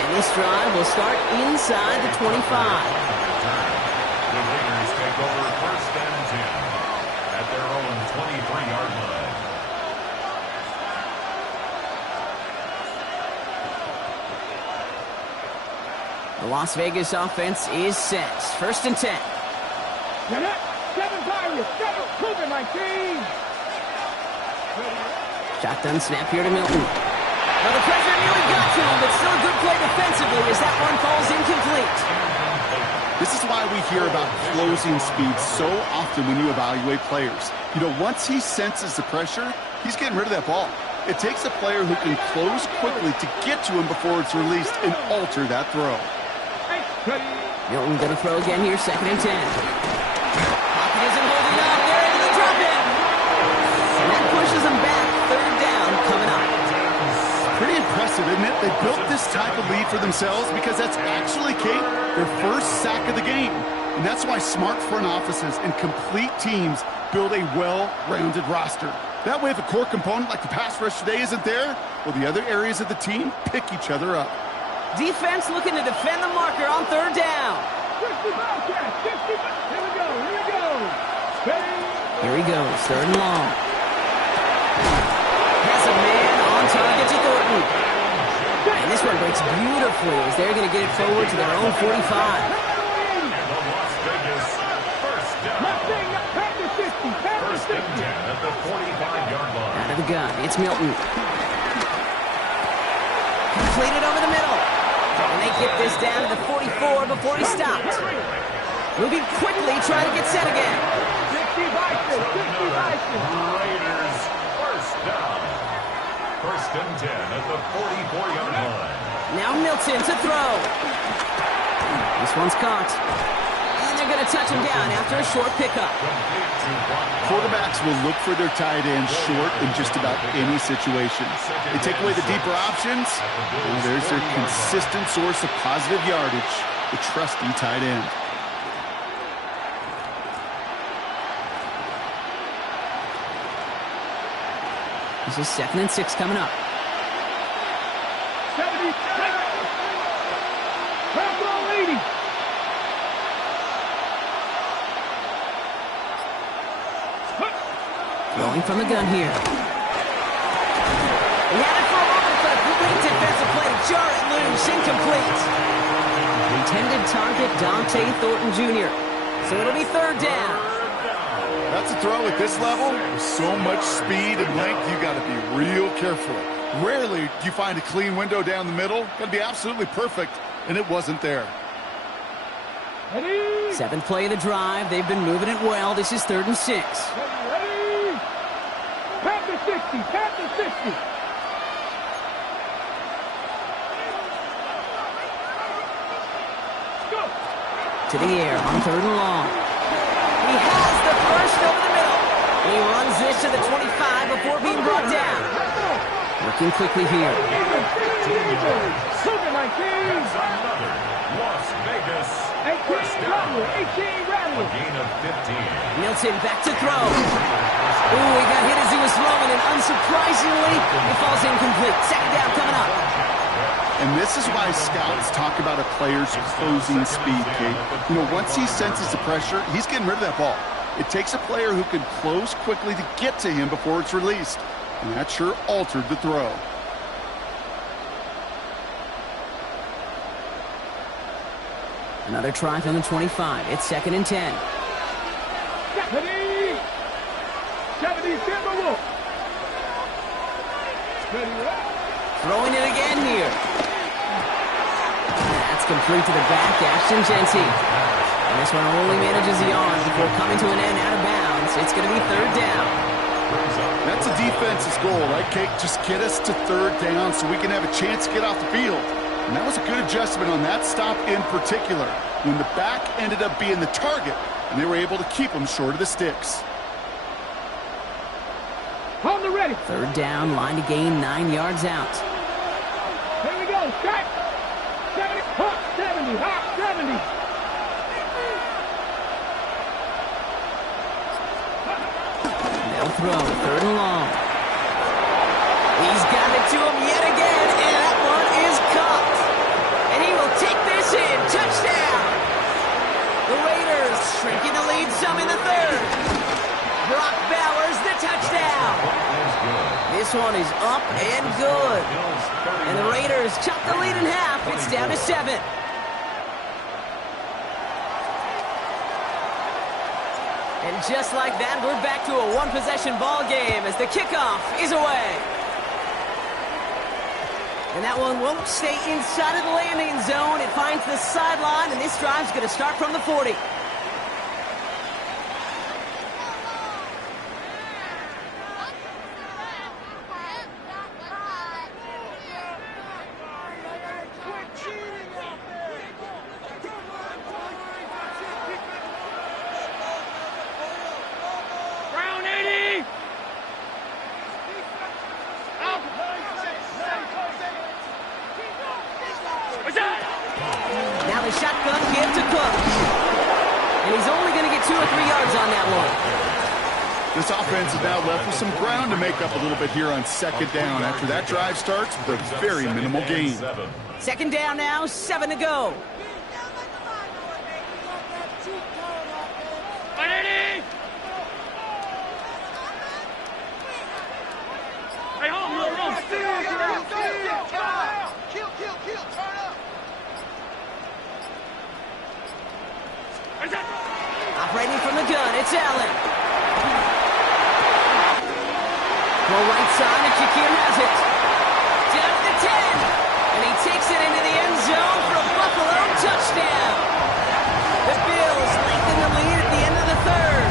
And this drive will start inside the 25. The Raiders take over first and 10 at their own 23-yard line. Las Vegas offense is set. 1st and 10. Get it. 7 Pirates. 7 Cougar 19. Shotgun snap here to Milton. Well, the pressure nearly got to him, but still a good play defensively as that one falls incomplete. This is why we hear about closing speed so often when you evaluate players. You know, once he senses the pressure, he's getting rid of that ball. It takes a player who can close quickly to get to him before it's released and alter that throw. Milton going to throw again here, 2nd and 10. Pocket isn't holding up. They're able to drop it. And that pushes them back. 3rd down coming up. Pretty impressive, isn't it? They built this type of lead for themselves because that's actually, Kate, their first sack of the game. And that's why smart front offices and complete teams build a well-rounded roster. That way, if a core component like the pass rush today isn't there, well, the other areas of the team pick each other up. Defense looking to defend the marker on 3rd down. 50 Bobcats. 50. Here we go. Here we go. Here he goes. 3rd and long. Has a man on target to Thornton. And this one breaks beautifully as they're going to get it forward to their own 45. And the Las Vegas first down. First and 10 at the 45-yard line. Out of the gun, it's Milton. Completed over the middle. And they get this down to the 44 before he stopped. Moving quickly, trying to get set again. 60 Raiders first down. First and 10 at the 44-yard line. Now Milton to throw. This one's caught. And they're going to touch him down after a short pickup. Quarterbacks will look for their tight ends short in just about any situation. They take away the deeper options, and there's their consistent source of positive yardage, the trusty tight end. This is 2nd and 6 coming up. 70. Capital 80. Throwing from the gun here. He had it for a moment, but a great defensive play to jar it loose. Incomplete. Intended target, Dante Thornton Jr. So it'll be 3rd down. That's a throw at this level. With so much speed and length, you got to be real careful. Rarely do you find a clean window down the middle. Got to be absolutely perfect, and it wasn't there. 7th play of the drive. They've been moving it well. This is 3rd and 6. Ready? Pat the 60. Pat the 60. Go. To the air on 3rd and long. He has the first over the middle. He runs this to the 25 before being brought down. Working quickly here. Cougar 19. Another Las Vegas 18 first down. Rattler. 18 A Rattler. gain of 15. Milton back to throw. Ooh, he got hit as he was throwing, and unsurprisingly, it falls incomplete. 2nd down coming up. And this is why scouts talk about a player's closing speed, Kate. You know, once he senses the pressure, he's getting rid of that ball. It takes a player who can close quickly to get to him before it's released. And that sure altered the throw. Another try from the 25. It's 2nd and 10. 70. 70 Timberwolves. Throwing it again here. That's complete to the back, Ashton Genty. And this one only manages the arm before coming to an end out of bounds. It's going to be 3rd down. That's a defense's goal, right, Kate? Just get us to 3rd down so we can have a chance to get off the field. And that was a good adjustment on that stop in particular, when the back ended up being the target, and they were able to keep them short of the sticks. On the ready. 3rd down, line to gain 9 yards out. Here we go. Strike. 70. Hot 70. Hot 70. They'll throw, 3rd and long. He's got it to him yet again, and that one is caught. And he will take this in. Touchdown. The Raiders shrinking the lead some in the 3rd. Brock Bowers the touchdown. This one is up and good. And the Raiders chop the lead in half. It's down to 7. And just like that, we're back to a one-possession ball game as the kickoff is away. And that one won't stay inside of the landing zone. It finds the sideline, and this drive's going to start from the 40. Now the shotgun give to Cook. And he's only going to get 2 or 3 yards on that one. This offense is now left with some ground to make up a little bit here on second down after that drive starts with a very minimal gain. Second down now, 7 to go. Operating from the gun, it's Allen. Go right side, and Shakir has it. Down to the 10. And he takes it into the end zone for a Buffalo touchdown. The Bills lengthen the lead at the end of the third.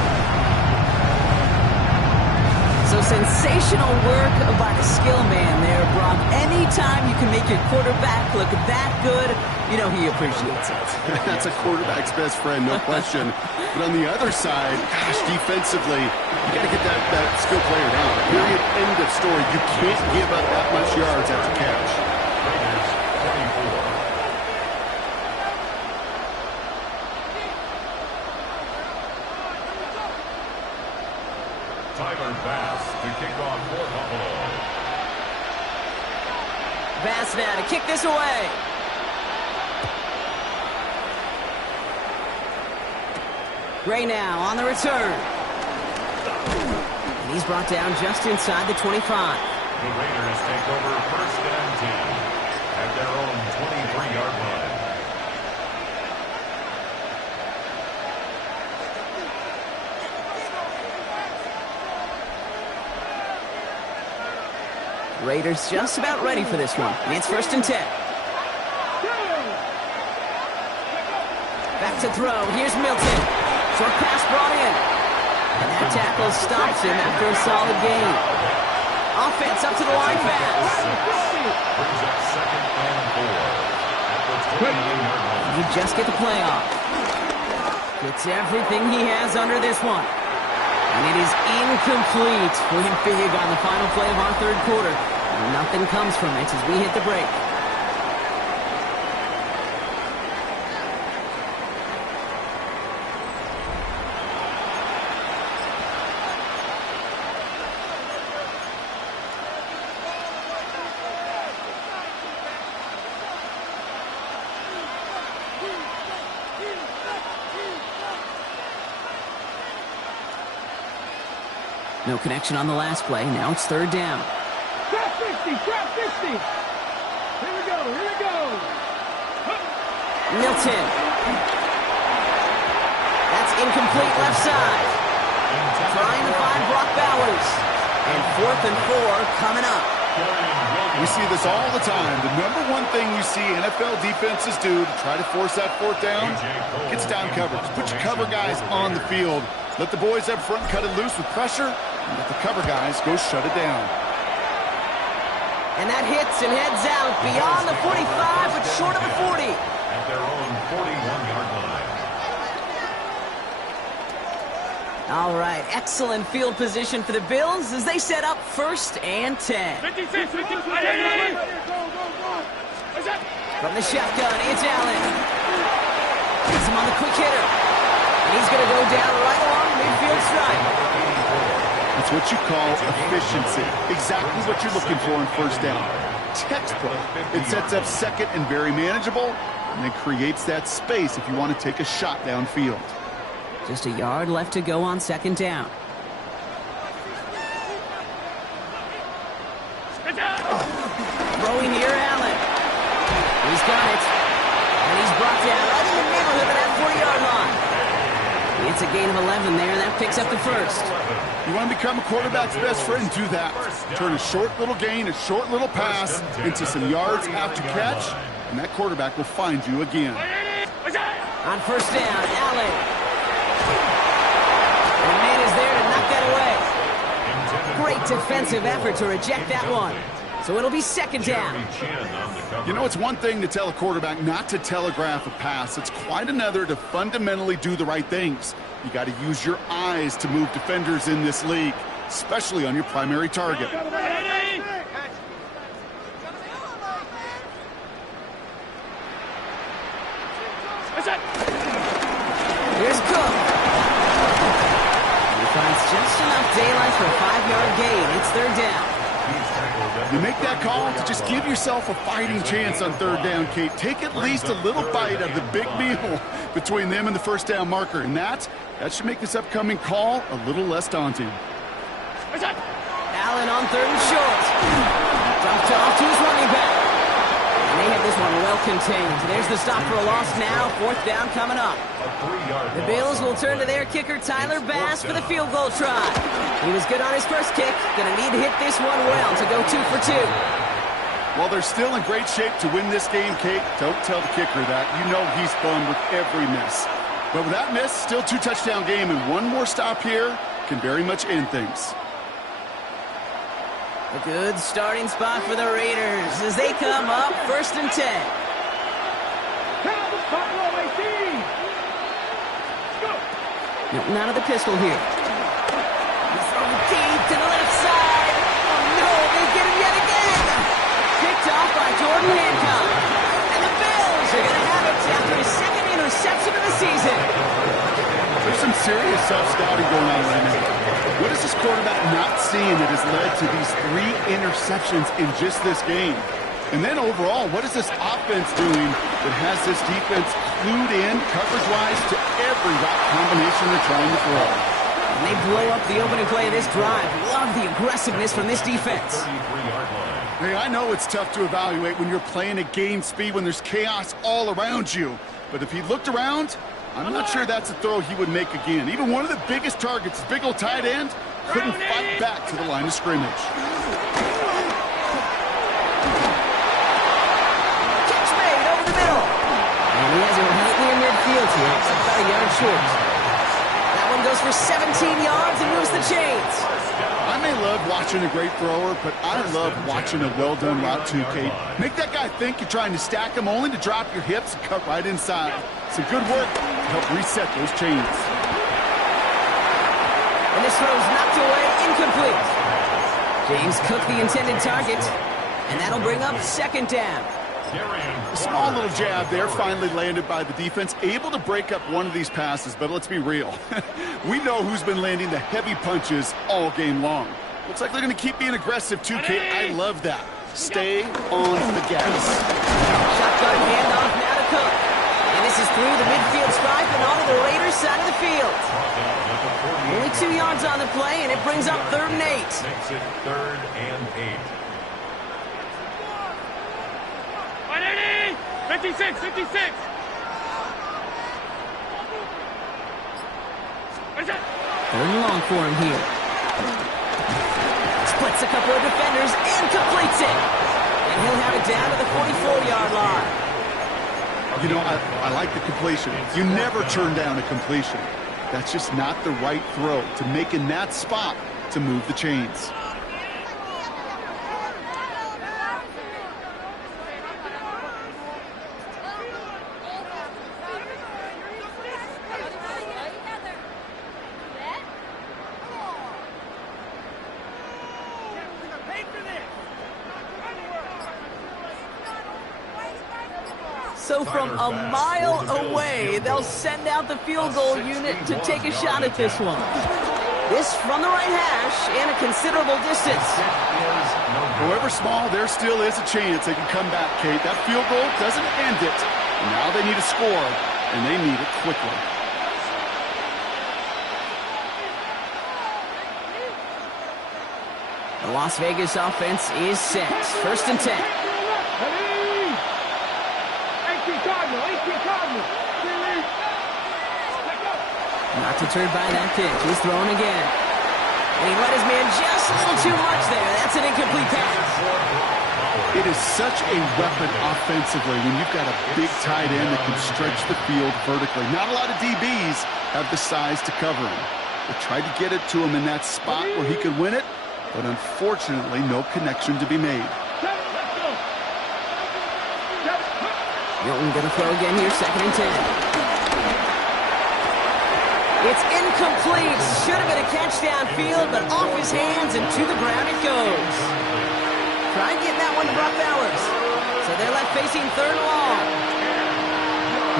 So sensational work by the skill man there, Brock. Anytime you can make your quarterback look that good, you know he appreciates it. That's a quarterback's best friend, no question. But on the other side, gosh, defensively, you got to get that skill player down. Period, end of story. You can't give up that much yards after catch. Raiders 24. Tyler Bass to kick off for Buffalo. Bass now to kick this away. Gray now on the return. And he's brought down just inside the 25. The Raiders take over first and 10 at their own 23-yard line. Raiders just about ready for this one. And it's first and 10. Back to throw. Here's Milton. Short pass brought in. And that tackle stops him after a solid gain. Offense up to the line fast. Brings up second and 4 at the 28-yard line. You just get the play off. Gets everything he has under this one. And it is incomplete. Went big on the final play of our third quarter. Nothing comes from it as we hit the break. No connection on the last play. Now it's third down. Trap 50, trap 50. Here we go, here we go. Milton. That's incomplete left side. Trying to find Brock Bowers. And 4th and 4 coming up. We see this all the time. The number one thing you see NFL defenses do to try to force that 4th down, gets down coverage. Put your cover guys on the field. Let the boys up front cut it loose with pressure, and let the cover guys go shut it down. And that hits and heads out beyond the 45, but short of the 40. At their own 41-yard line. All right, excellent field position for the Bills as they set up first and 10. 56, 56, From the shotgun, it's Allen. Gets him on the quick hitter. And he's going to go down right along the midfield stripe. That's what you call efficiency. Exactly what you're looking for in first down. Textbook. It sets up second and very manageable, and then creates that space if you want to take a shot downfield. Just a yard left to go on second down. Throwing here, Allen. He's got it. And he's brought down right in the neighborhood of that 40-yard line. It's a gain of 11 there, and that picks up the first. You want to become a quarterback's best friend, do that. Turn a short little gain, a short little pass into some yards after catch, and that quarterback will find you again. On first down, Allen. And the man is there to knock that away. Great defensive effort to reject that one. So it'll be second down. You know, it's one thing to tell a quarterback not to telegraph a pass. It's quite another to fundamentally do the right things. You got to use your eyes to move defenders in this league, especially on your primary target. Here's Cook. He finds just enough daylight for a 5-yard gain. It's third down. You make that call to just give yourself a fighting chance on third down, Kate. Take at least a little bite of the big meal between them and the first down marker. And that should make this upcoming call a little less daunting. Allen on third and short. Dumped off to his running back. And they have this one well contained. There's the stop for a loss now. Fourth down coming up. The Bills will turn to their kicker, Tyler Bass, for the field goal try. He was good on his first kick. Going to need to hit this one well to go 2 for 2. Well, they're still in great shape to win this game, Kate. Don't tell the kicker that. You know he's bummed with every miss. But with that miss, still 2-touchdown game, and one more stop here can very much end things. A good starting spot for the Raiders as they come up first and 10. Not of the pistol here. He's throwing deep to the left side. Oh no, they get him yet again. Picked off by Jordan Hancock. And the Bills are going to have it after his second interception of the season. There's some serious self-scouting going on right now. What is this quarterback not seeing that has led to these 3 interceptions in just this game? And then overall, what is this offense doing that has this defense clued in coverage-wise to every route combination they're trying to throw? And they blow up the opening play of this drive. Love the aggressiveness from this defense. Hey, I know it's tough to evaluate when you're playing at game speed when there's chaos all around you. But if he looked around, I'm not sure that's a throw he would make again. Even one of the biggest targets, big old tight end, couldn't fight back to the line of scrimmage. Catch made over the middle. And he has it right near midfield here. It's about a yard short. That one goes for 17 yards and moves the chains. I may love watching a great thrower, but I love watching a well-done route too, Kate. Make that guy think you're trying to stack him only to drop your hips and cut right inside. Some good work to help reset those chains. And this throw's knocked away, incomplete. James Cook the intended target, and that'll bring up second down. A small little jab there finally landed by the defense, able to break up one of these passes, but let's be real. We know who's been landing the heavy punches all game long. Looks like they're going to keep being aggressive too, Kate. I love that. Stay on the gas. Shotgun handoff now to Cook. And this is through the midfield stripe and onto the Raiders side of the field. Only 2 yards on the play, and it brings up 3rd and 8. Makes it 3rd and 8. 56, 56. Third and long for him here. Splits a couple of defenders and completes it. And he'll have it down to the 44-yard line. You know, I like the completion. You never turn down a completion. That's just not the right throw to make in that spot to move the chains. So from a mile away, they'll send out the field goal unit to take a shot at this one. This from the right hash and a considerable distance. However small, there still is a chance they can come back, Kate. That field goal doesn't end it. Now they need a score, and they need it quickly. The Las Vegas offense is set. 1st and 10. Not deterred by that pitch. He's throwing again. And he let his man just a little too much there. That's an incomplete pass. It is such a weapon offensively when you've got a big tight end that can stretch the field vertically. Not a lot of DBs have the size to cover him. They tried to get it to him in that spot where he could win it, but unfortunately, no connection to be made. Milton going to throw again here, 2nd and 10. It's incomplete. Should have been a catch downfield, but off his hands and to the ground it goes. Try getting that one to Brock Bowers. So they're left facing 3rd and long.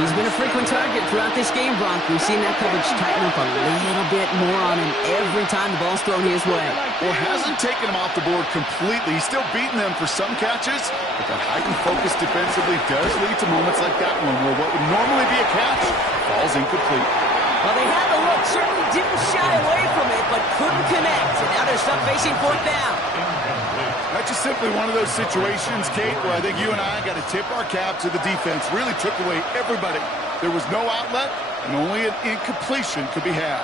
He's been a frequent target throughout this game, Brock. We've seen that coverage tighten up a little bit more on him every time the ball's thrown his way. Well, hasn't taken him off the board completely. He's still beating them for some catches, but that heightened focus defensively does lead to moments like that one where what would normally be a catch falls incomplete. Well, they had the look, certainly didn't shy away from it, but couldn't connect. And now they're stuck facing 4th down. That's just simply one of those situations, Kate, where I think you and I got to tip our cap to the defense. Really took away everybody. There was no outlet, and only an incompletion could be had.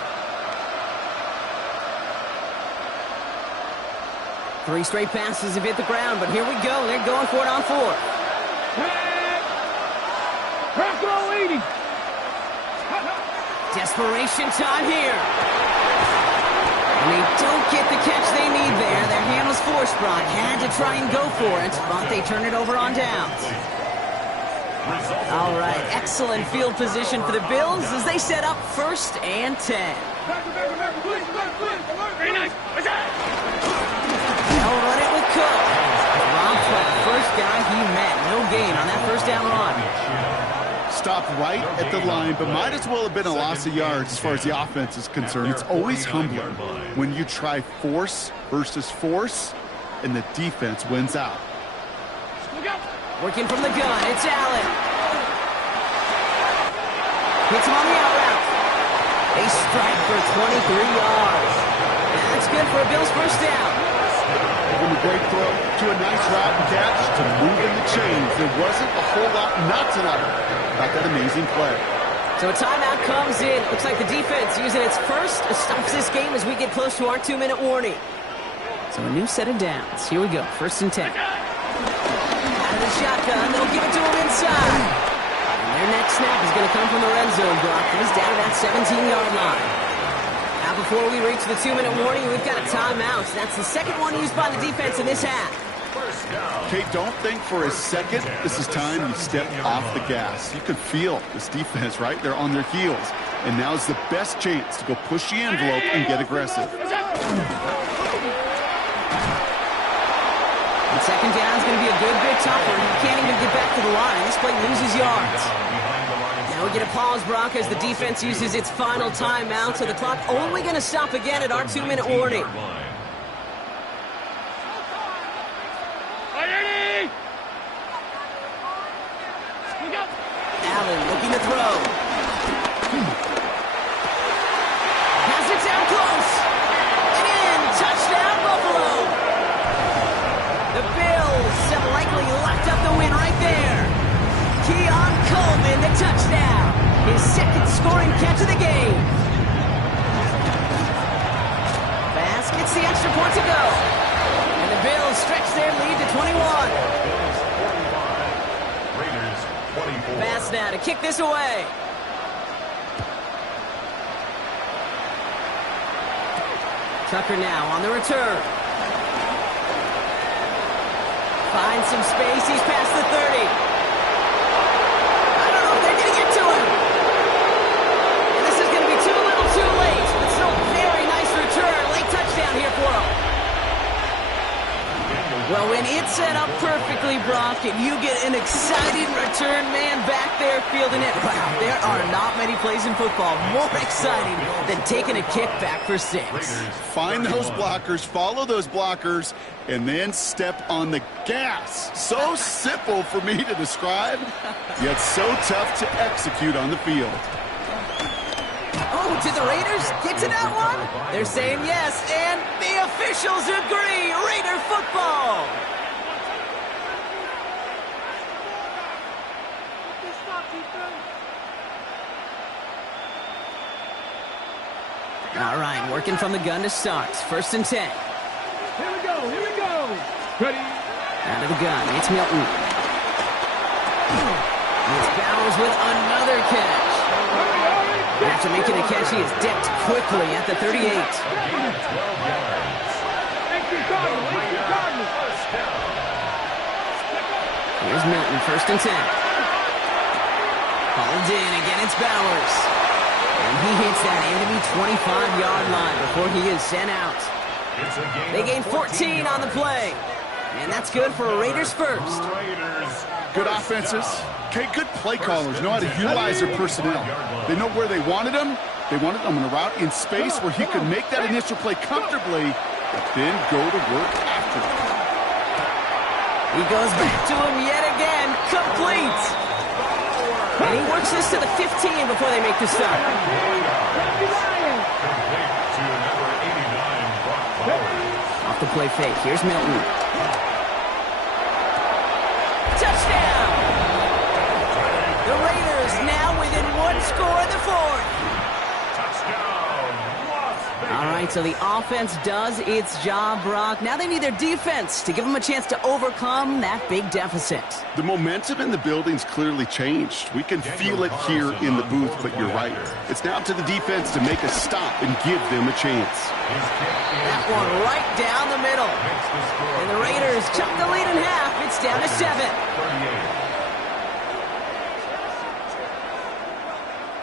3 straight passes have hit the ground, but here we go. They're going for it on 4th. Bronco 80. Desperation time here. And they don't get the catch they need there. Their hand was forced, Brock. Had to try and go for it, but they turn it over on downs. All right, excellent field position for the Bills as they set up 1st and 10. They'll run it with Cook. Rob for the first guy he met. No gain on that 1st down run. Stopped right at the line, but might as well have been a loss of yards as far as the offense is concerned. It's always humbling when you try force versus force, and the defense wins out. Working from the gun, it's Allen. Hits him on the out route. They strike for 23 yards. That's good for a Bills 1st down. From a great throw to a nice route and catch to moving the chains. There wasn't a whole lot not to like about that amazing play. So a timeout comes in. Looks like the defense using its first stops this game as we get close to our 2-minute warning. So a new set of downs. Here we go. 1st and 10. Out of the shotgun, they'll give it to him inside. And their next snap is going to come from the red zone block. He's down to that 17-yard line. Now before we reach the 2-minute warning, we've got a timeout. That's the 2nd one used by the defense in this half. Kate, don't think for a second this is time you step off the gas. You can feel this defense right there on their heels. And now's the best chance to go push the envelope and get aggressive. And 2nd down is going to be a good bit tougher. You can't even get back to the line. This play loses yards. Now we get a pause, Brock, as the defense uses its final timeout. So the clock only going to stop again at our 2-minute warning. Allen looking to throw. Has it down close. And in. Touchdown, Buffalo. The Bills have likely locked up the win right there. Keon Coleman, the touchdown. His 2nd scoring catch of the game. Bass gets the extra point to go. And the Bills stretch their lead to 21. Bass now to kick this away. Tucker now on the return. Finds some space. He's past the 30. I don't know if they're going to get to him. And this is going to be too little too late. But still a very nice return. Late touchdown here for him. Well, when it's set up perfectly, Brock, and you get an exciting return man back there fielding it, wow, there are not many plays in football more exciting than taking a kick back for 6. Find those blockers, follow those blockers, and then step on the gas. So simple for me to describe, yet so tough to execute on the field. Oh, did the Raiders get to that one? They're saying yes, and the officials agree. Raider football. All right, working from the gun to start. 1st and 10. Here we go, here we go. Ready? Out of the gun, it's Milton. It's Bowers with another catch. After making a catch, he is decked quickly at the 38. Here's Milton, 1st and 10. Hauled in, again it's Bowers. And he hits that enemy 25-yard line before he is sent out. They gain 14 on the play. And that's good for a Raiders first. Good offenses. Okay, good play callers know how to utilize their personnel. They know where they wanted them. They wanted them on a route in space where he could make that initial play comfortably, but then go to work after it. He goes back to him yet again. Complete. And he works this to the 15 before they make the stop. Off the play fake. Here's Milton. Touchdown! The Raiders now within 1 score in the 4th. All right, so the offense does its job, Brock. Now they need their defense to give them a chance to overcome that big deficit. The momentum in the building's clearly changed. We can feel it here in the booth, but you're right. It's now up to the defense to make a stop and give them a chance. That one right down the middle. And the Raiders chop the lead in half. It's down to 7.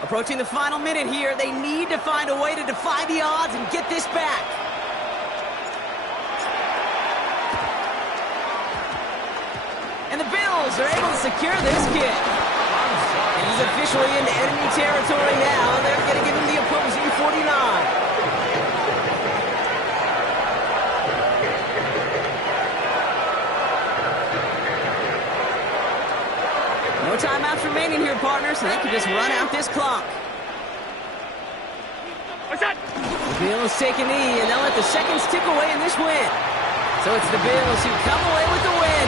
Approaching the final minute here, they need to find a way to defy the odds and get this back. And the Bills are able to secure this kick. And he's officially into enemy territory now. They're going to give him the opposing 49. No timeouts remaining here, partners, so they can just run out this clock. The Bills take a knee, and they'll let the seconds tick away in this win. So it's the Bills who come away with the win.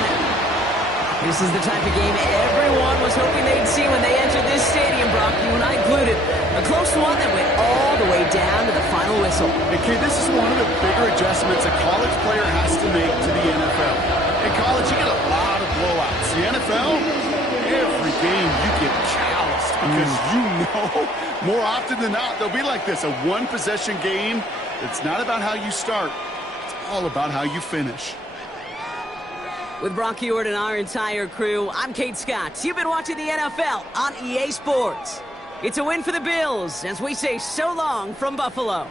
This is the type of game everyone was hoping they'd see when they entered this stadium, Brock, you and I included. A close one that went all the way down to the final whistle. Hey, kid, this is one of the bigger adjustments a college player has to make to the NFL. In college, you get a lot of blowouts. The NFL, every game you get calloused because you know more often than not they'll be like this, a one-possession game. It's not about how you start. It's all about how you finish. With Brock Ewart and our entire crew, I'm Kate Scott. You've been watching the NFL on EA Sports. It's a win for the Bills as we say so long from Buffalo.